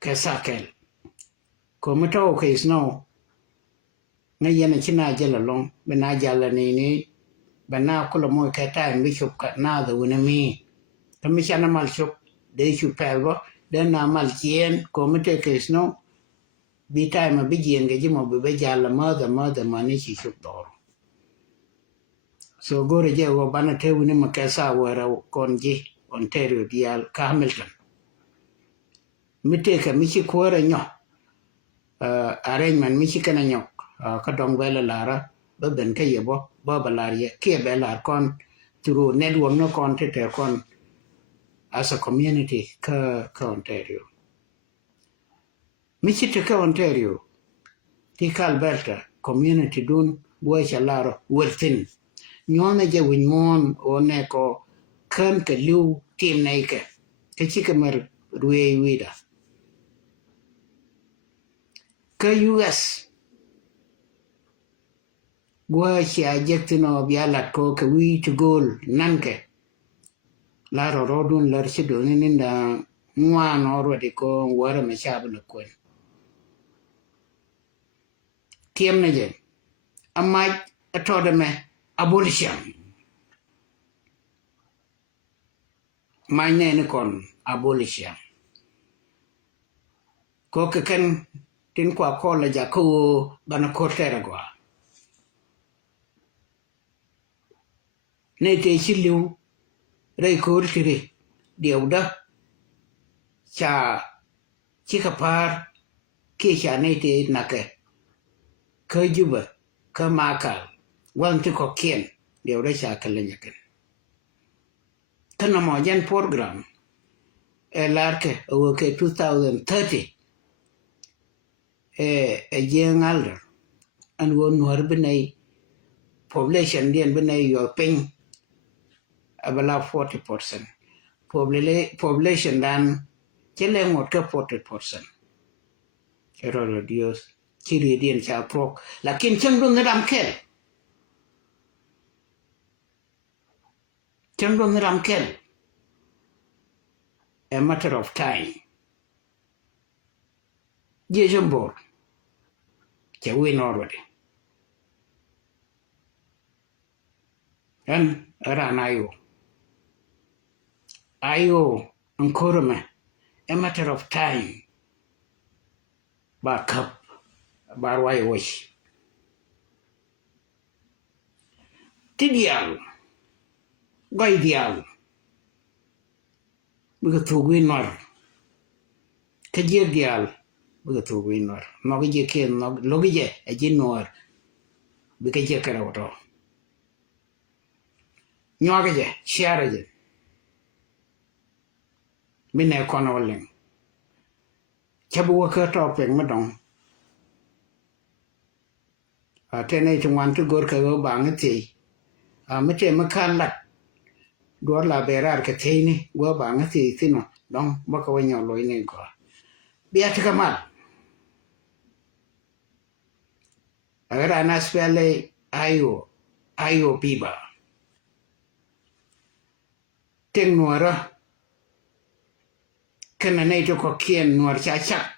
cái sa kẹt có mấy trâu cái snow ngay giờ này chỉ na giờ là long bên na giờ là này bên na có là mỗi cái tai mới chụp cả na rồi nên miถ้าไม่ใช่น้ำมันชกเดี๋ยวชูแปลว่าเดินน้ำมันเจียนก็ไม่ได้เกิดสโนบีไทยมาบิเจียนก็จะมาบิไปจาละมานี่ชิชุกต่อ so ก็เรียกว่าบ้านเทวินมาแค่สาวเราก่อนจีออนเทอริโอดิอาลคาเมลตันไม่เทก็ไม่ใช่ควรเนาะarrangement ไม่ใช่กันเนาะก็ต้องเวลาลาระเป็นแค่ยังบ่บลารีแค่เวลาก่อน through network เนาะก่อนเทแต่ก่อนas a community ก็ Ontario ไม่ใช่แค่ Ontario ที่คาลเบอร์ต community ดุนบัวฉลาดเวอร์ตินย้อนจะวิญญาณโอเนก็ขันกับลิวทีมไหนกันที่ชิคมารวยวิดาก็ US บัวเชียเจกตินอบิอาลัดก็กวีทูโกลนั่นแกลาโรโรดุนลาร์ชิดนี่นินดางัวนอร์วดิโกวาร์ไม่ชาบุลกวนทีมนี่เจอามาอัตโตเดเมabolition ไม่แน่นก่อน abolition ก็คือกันถึงกว่าคนละจะคู่บรรณโคตรเรกว่าในเทชิลิวเรื่องคูร์ติรีเดียวดะชาชิคาพาร์เคชาในเทนักเคยจูบเคยมาคัลวันที่เขาเขียนเดี๋ยวได้ชาคัลเลยกันท่านมอยันโปรแกรมลาร์เคโอเค2030ยังอัลล์อันวันหัวเป็นใน population เดียนเป็นในอยู่เป็น about 40% population ดันจะเลี้ยงหมดก็ 40% เอรอร์ดิโอสที่เรียนชาวพรกลักกินช่างรุ่นรำเคิลช่างรุ่นรำเคิล a matter of time เยี่ยมบ่จะวิ่งนอร์วดีอันอะไรนายโออังคอร์มา a matter of time บาร์คับบาร์ไวโอชที่เดียวก็อีเดียวมันก็ถูกวินนอร์แค่เดียวมันก็ถูกวินนอร์นอกจากแค่นอกโลกิเจไอ้จินนอร์มันก็จะกระโดดนอกจากเชียร์จะไม่แน่คอนเอาเล่งจะบัวเคยตอบเป็นมาดองแต่ในจังหวัดทุกคนเคยบางทีไม่ใช่มาคันหลักดัวลาเบราร์กเทนี่วัวบางทีที่น้องดองบักวันยาวลอยนี่ก็เบียดขมาagar anas pele ayo piba teng nuara kana nei to ko kien nuar cha chak